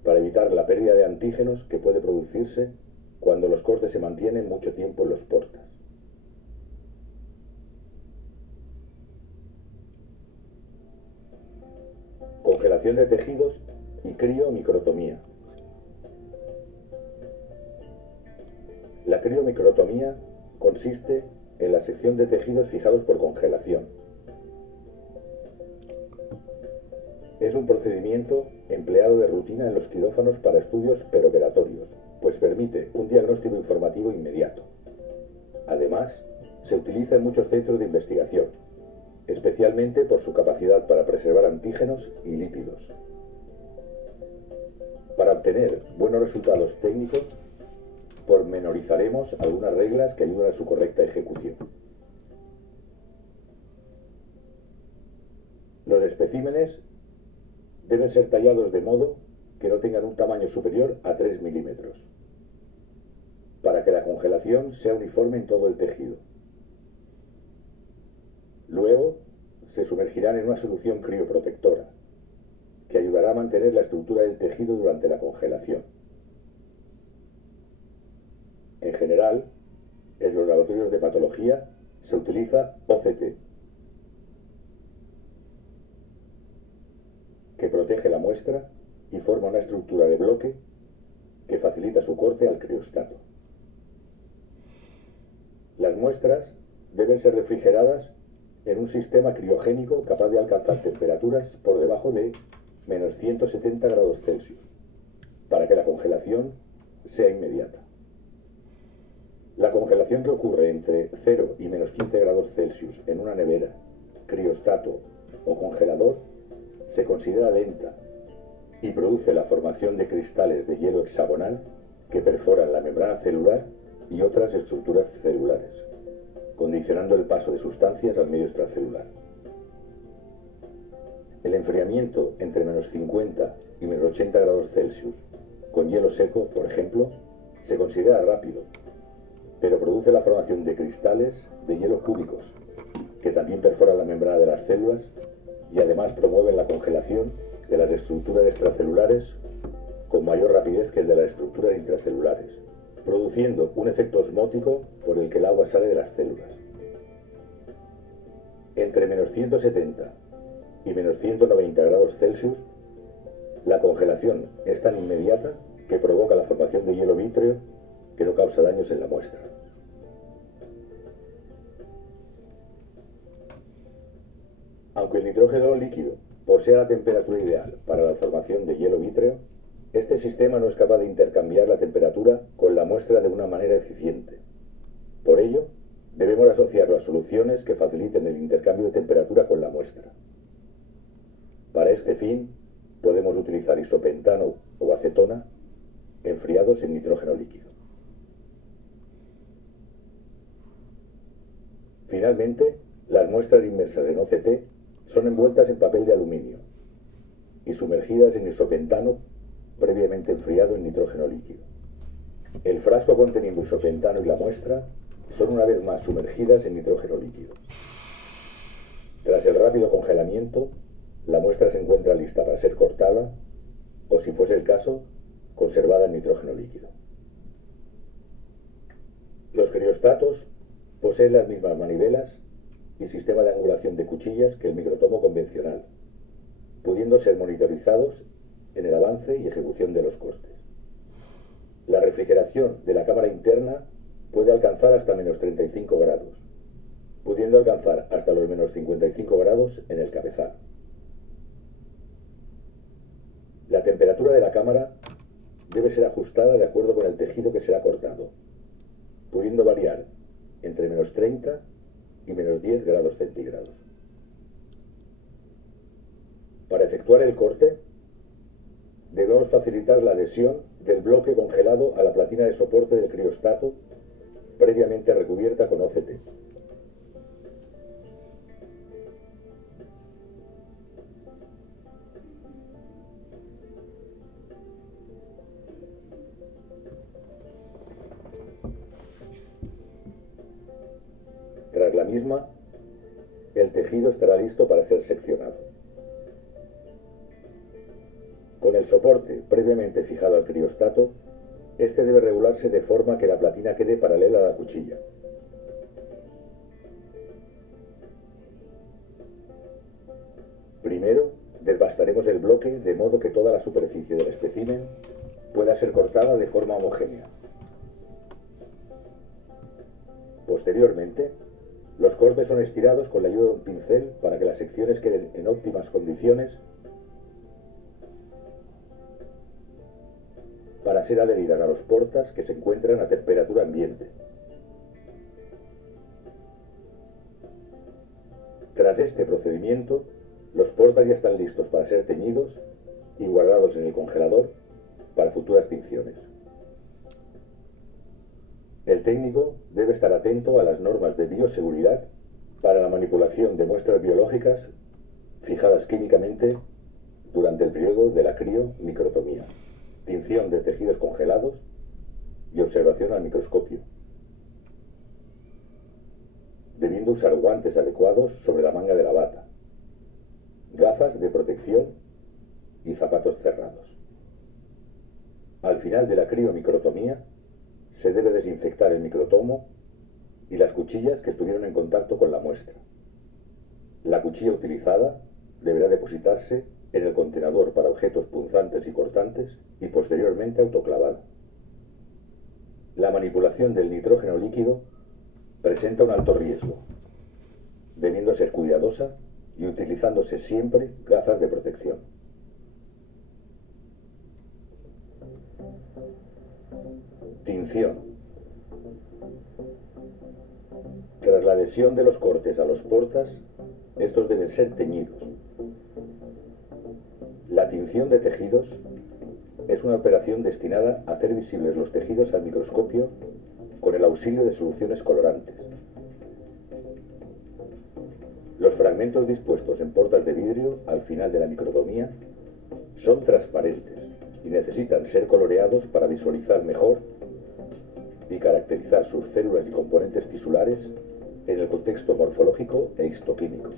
para evitar la pérdida de antígenos que puede producirse cuando los cortes se mantienen mucho tiempo en los portas. Congelación de tejidos y criomicrotomía. La criomicrotomía consiste en la sección de tejidos fijados por congelación. Es un procedimiento empleado de rutina en los quirófanos para estudios peroperatorios, pues permite un diagnóstico informativo inmediato. Además, se utiliza en muchos centros de investigación, especialmente por su capacidad para preservar antígenos y lípidos. Para obtener buenos resultados técnicos, pormenorizaremos algunas reglas que ayudan a su correcta ejecución. Los especímenes deben ser tallados de modo que no tengan un tamaño superior a 3 milímetros, para que la congelación sea uniforme en todo el tejido. Luego, se sumergirán en una solución crioprotectora, que ayudará a mantener la estructura del tejido durante la congelación. En general, en los laboratorios de patología se utiliza OCT, que protege la muestra y forma una estructura de bloque que facilita su corte al criostato. Las muestras deben ser refrigeradas en un sistema criogénico capaz de alcanzar temperaturas por debajo de menos 170 grados Celsius, para que la congelación sea inmediata. La congelación que ocurre entre 0 y menos 15 grados Celsius en una nevera, criostato o congelador se considera lenta y produce la formación de cristales de hielo hexagonal que perforan la membrana celular y otras estructuras celulares, condicionando el paso de sustancias al medio extracelular. El enfriamiento entre menos 50 y menos 80 grados Celsius con hielo seco, por ejemplo, se considera rápido, pero produce la formación de cristales de hielo cúbicos, que también perforan la membrana de las células y además promueven la congelación de las estructuras extracelulares con mayor rapidez que el de las estructuras intracelulares, produciendo un efecto osmótico por el que el agua sale de las células. Entre menos 170 y menos 190 grados Celsius, la congelación es tan inmediata que provoca la formación de hielo vítreo que no causa daños en la muestra. Aunque el nitrógeno líquido posea la temperatura ideal para la formación de hielo vítreo, este sistema no es capaz de intercambiar la temperatura con la muestra de una manera eficiente. Por ello, debemos asociarlo a soluciones que faciliten el intercambio de temperatura con la muestra. Para este fin, podemos utilizar isopentano o acetona enfriados en nitrógeno líquido. Finalmente, las muestras inmersas en OCT son envueltas en papel de aluminio y sumergidas en isopentano previamente enfriado en nitrógeno líquido. El frasco conteniendo isopentano y la muestra son una vez más sumergidas en nitrógeno líquido. Tras el rápido congelamiento, la muestra se encuentra lista para ser cortada o, si fuese el caso, conservada en nitrógeno líquido. Los criostatos poseen las mismas manivelas y sistema de angulación de cuchillas que el microtomo convencional, pudiendo ser monitorizados en el avance y ejecución de los cortes. La refrigeración de la cámara interna puede alcanzar hasta menos 35 grados, pudiendo alcanzar hasta los menos 55 grados en el cabezal. La temperatura de la cámara debe ser ajustada de acuerdo con el tejido que será cortado, pudiendo variar entre menos 30 y menos 10 grados centígrados. Para efectuar el corte, debemos facilitar la adhesión del bloque congelado a la platina de soporte del criostato previamente recubierta con OCT. Tras la misma, el tejido estará listo para ser seccionado. Con el soporte previamente fijado al criostato, este debe regularse de forma que la platina quede paralela a la cuchilla. Primero, desbastaremos el bloque de modo que toda la superficie del espécimen pueda ser cortada de forma homogénea. Posteriormente, los cortes son estirados con la ayuda de un pincel para que las secciones queden en óptimas condiciones para ser adheridas a los portas que se encuentran a temperatura ambiente. Tras este procedimiento, los portas ya están listos para ser teñidos y guardados en el congelador para futuras tinciones. El técnico debe estar atento a las normas de bioseguridad para la manipulación de muestras biológicas fijadas químicamente durante el periodo de la criomicrotomía, tinción de tejidos congelados y observación al microscopio, debiendo usar guantes adecuados sobre la manga de la bata, gafas de protección y zapatos cerrados. Al final de la criomicrotomía, se debe desinfectar el microtomo y las cuchillas que estuvieron en contacto con la muestra. La cuchilla utilizada deberá depositarse en el contenedor para objetos punzantes y cortantes y posteriormente autoclavada. La manipulación del nitrógeno líquido presenta un alto riesgo, debiendo ser cuidadosa y utilizándose siempre gafas de protección. Tinción. Tras la adhesión de los cortes a los portas, estos deben ser teñidos. La tinción de tejidos es una operación destinada a hacer visibles los tejidos al microscopio con el auxilio de soluciones colorantes. Los fragmentos dispuestos en portas de vidrio al final de la microtomía son transparentes y necesitan ser coloreados para visualizar mejor y caracterizar sus células y componentes tisulares en el contexto morfológico e histoquímico.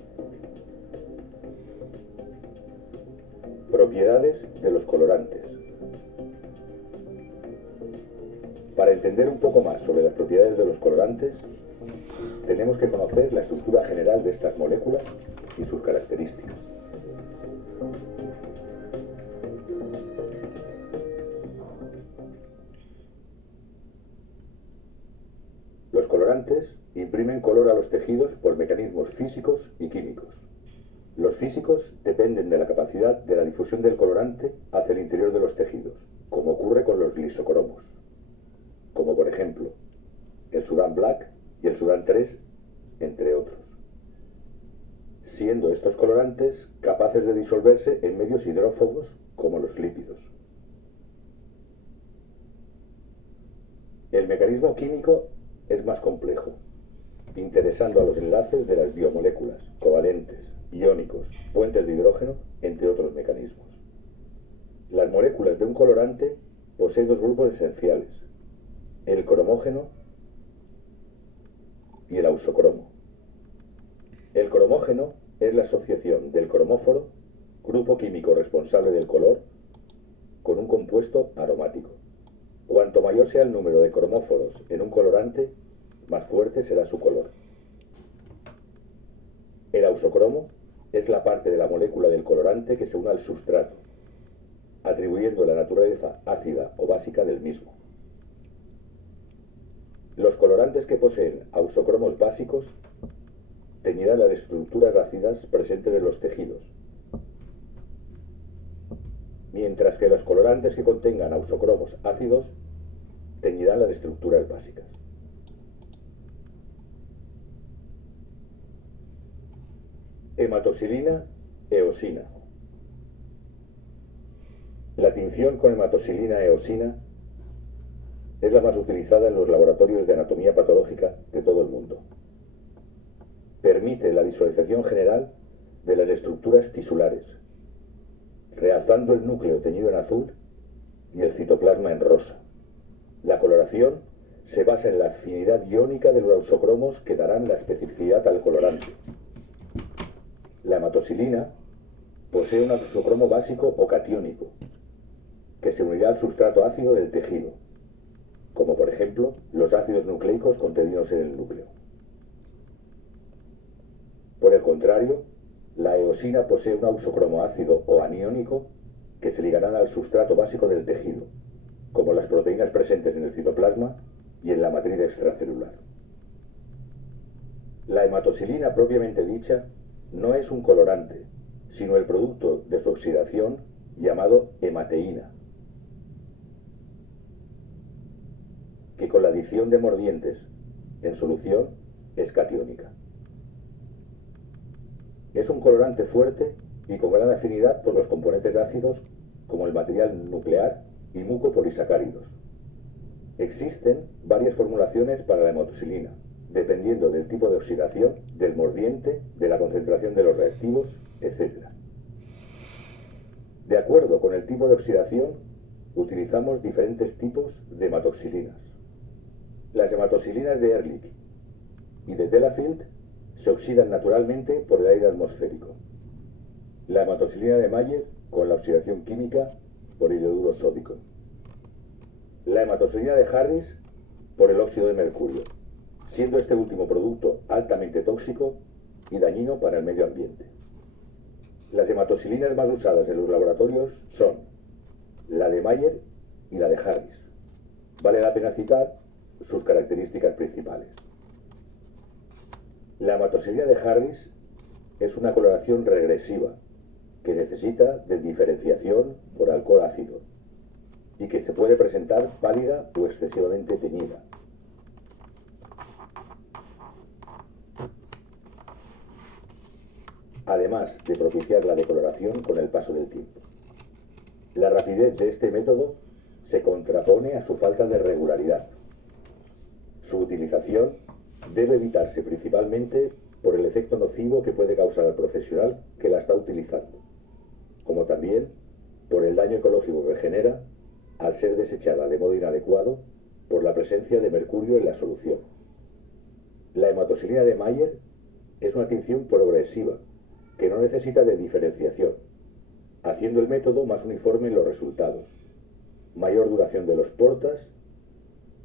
Propiedades de los colorantes. Para entender un poco más sobre las propiedades de los colorantes, tenemos que conocer la estructura general de estas moléculas y sus características. Los colorantes imprimen color a los tejidos por mecanismos físicos y químicos. Los físicos dependen de la capacidad de la difusión del colorante hacia el interior de los tejidos, como ocurre con los lisocromos, como por ejemplo el Sudan Black y el Sudan 3, entre otros. siendo estos colorantes capaces de disolverse en medios hidrófobos como los lípidos. El mecanismo químico es más complejo, interesando a los enlaces de las biomoléculas, covalentes, iónicos, puentes de hidrógeno, entre otros mecanismos. Las moléculas de un colorante poseen dos grupos esenciales, el cromógeno y el ausocromo. El cromógeno es la asociación del cromóforo, grupo químico responsable del color, con un compuesto aromático. Cuanto mayor sea el número de cromóforos en un colorante, más fuerte será su color. El ausocromo es la parte de la molécula del colorante que se une al sustrato, atribuyendo la naturaleza ácida o básica del mismo. Los colorantes que poseen ausocromos básicos teñirán las estructuras ácidas presentes en los tejidos, mientras que los colorantes que contengan ausocromos ácidos teñirán las estructuras básicas. Hematoxilina, eosina. La tinción con hematoxilina eosina es la más utilizada en los laboratorios de anatomía patológica de todo el mundo. Permite la visualización general de las estructuras tisulares, realzando el núcleo teñido en azul y el citoplasma en rosa. La coloración se basa en la afinidad iónica de los ausocromos que darán la especificidad al colorante. La hematoxilina posee un ausocromo básico o catiónico, que se unirá al sustrato ácido del tejido, como por ejemplo los ácidos nucleicos contenidos en el núcleo. Por el contrario, la eosina posee un ausocromo ácido o aniónico que se ligarán al sustrato básico del tejido, como las proteínas presentes en el citoplasma y en la matriz extracelular. La hematoxilina propiamente dicha no es un colorante, sino el producto de su oxidación llamado hemateína, que con la adición de mordientes en solución es catiónica. Es un colorante fuerte y con gran afinidad por los componentes ácidos como el material nuclear y mucopolisacáridos. Existen varias formulaciones para la hematoxilina, dependiendo del tipo de oxidación, del mordiente, de la concentración de los reactivos, etc. De acuerdo con el tipo de oxidación, utilizamos diferentes tipos de hematoxilinas. Las hematoxilinas de Ehrlich y de Delafield se oxidan naturalmente por el aire atmosférico. La hematoxilina de Mayer con la oxidación química por hidruro sódico. La hematoxilina de Harris por el óxido de mercurio, siendo este último producto altamente tóxico y dañino para el medio ambiente. Las hematoxilinas más usadas en los laboratorios son la de Mayer y la de Harris. Vale la pena citar sus características principales. La hematoxilina de Harris es una coloración regresiva que necesita de diferenciación por alcohol ácido y que se puede presentar pálida o excesivamente teñida. Además de propiciar la decoloración con el paso del tiempo. La rapidez de este método se contrapone a su falta de regularidad. Su utilización debe evitarse principalmente por el efecto nocivo que puede causar al profesional que la está utilizando, como también por el daño ecológico que genera al ser desechada de modo inadecuado por la presencia de mercurio en la solución. La hematoxilina de Mayer es una tinción progresiva que no necesita de diferenciación, haciendo el método más uniforme en los resultados, mayor duración de los portas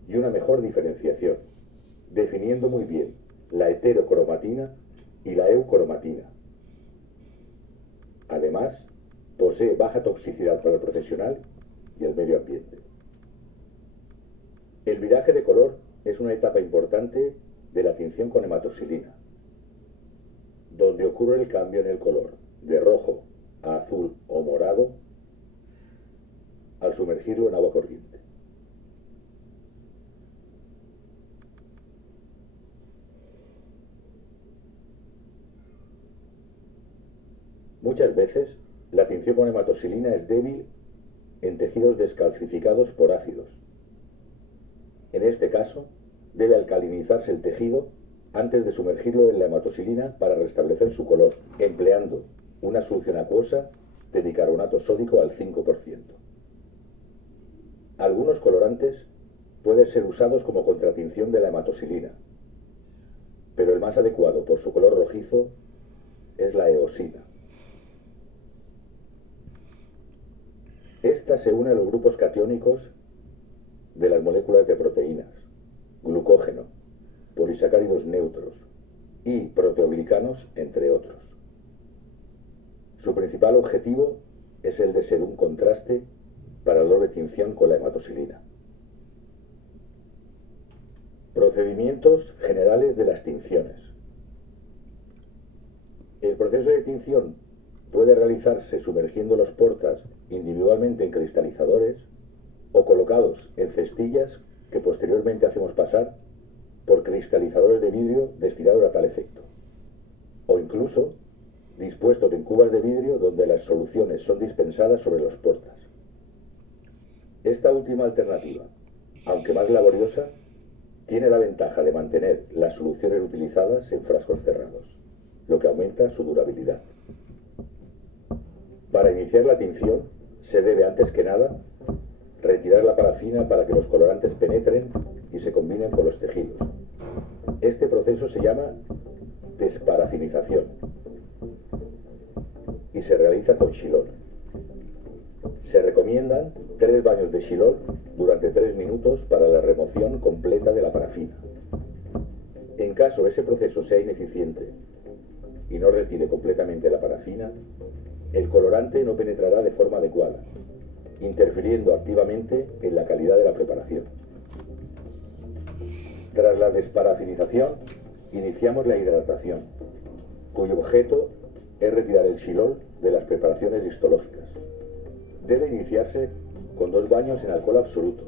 y una mejor diferenciación, definiendo muy bien la heterocromatina y la eucromatina. Además, posee baja toxicidad para el profesional y el medio ambiente. El viraje de color es una etapa importante de la tinción con hematoxilina, donde ocurre el cambio en el color de rojo a azul o morado al sumergirlo en agua corriente. Muchas veces, la tinción con hematoxilina es débil en tejidos descalcificados por ácidos. En este caso, debe alcalinizarse el tejido antes de sumergirlo en la hematoxilina para restablecer su color, empleando una solución acuosa de bicarbonato sódico al 5%. Algunos colorantes pueden ser usados como contratinción de la hematoxilina, pero el más adecuado por su color rojizo es la eosina. Esta se une a los grupos catiónicos de las moléculas de proteínas, glucógeno, polisacáridos neutros y proteoglicanos, entre otros. Su principal objetivo es el de ser un contraste para la doble tinción con la hematoxilina. Procedimientos generales de las tinciones. El proceso de tinción puede realizarse sumergiendo los portas individualmente en cristalizadores o colocados en cestillas que posteriormente hacemos pasar por cristalizadores de vidrio destinados a tal efecto, o incluso dispuestos en cubas de vidrio donde las soluciones son dispensadas sobre los portas. Esta última alternativa, aunque más laboriosa, tiene la ventaja de mantener las soluciones utilizadas en frascos cerrados, lo que aumenta su durabilidad. Para iniciar la tinción, se debe antes que nada retirar la parafina para que los colorantes penetren y se combinen con los tejidos. Este proceso se llama desparafinización y se realiza con xilol. Se recomiendan 3 baños de xilol durante 3 minutos para la remoción completa de la parafina. En caso ese proceso sea ineficiente y no retire completamente la parafina, el colorante no penetrará de forma adecuada, interfiriendo activamente en la calidad de la preparación. Tras la desparafinización, iniciamos la hidratación, cuyo objeto es retirar el xilol de las preparaciones histológicas. Debe iniciarse con 2 baños en alcohol absoluto,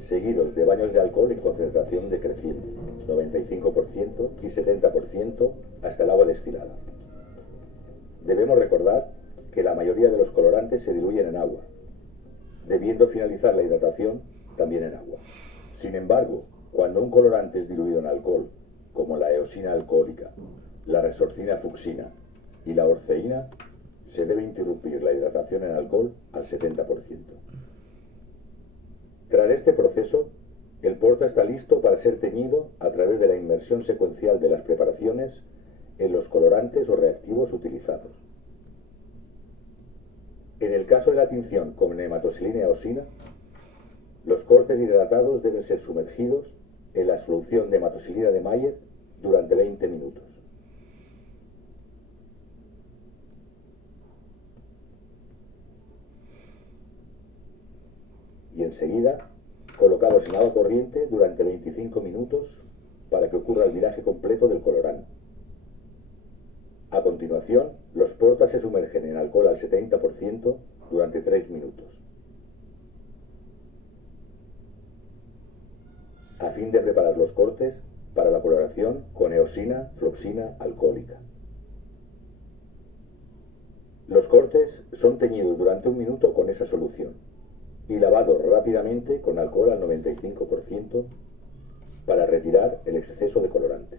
seguidos de baños de alcohol en concentración decreciente, 95% y 70% hasta el agua destilada. Debemos recordar que la mayoría de los colorantes se diluyen en agua, debiendo finalizar la hidratación también en agua. Sin embargo, cuando un colorante es diluido en alcohol, como la eosina alcohólica, la resorcina fucsina y la orceína, se debe interrumpir la hidratación en alcohol al 70%. Tras este proceso, el porta está listo para ser teñido a través de la inmersión secuencial de las preparaciones en los colorantes o reactivos utilizados. En el caso de la tinción con hematoxilina y eosina, los cortes hidratados deben ser sumergidos en la solución de hematoxilina de Mayer durante 20 minutos. Y enseguida, colocados en agua corriente durante 25 minutos para que ocurra el viraje completo del colorante. A continuación, los portas se sumergen en alcohol al 70% durante 3 minutos, a fin de preparar los cortes para la coloración con eosina floxina alcohólica. Los cortes son teñidos durante 1 minuto con esa solución y lavados rápidamente con alcohol al 95% para retirar el exceso de colorante.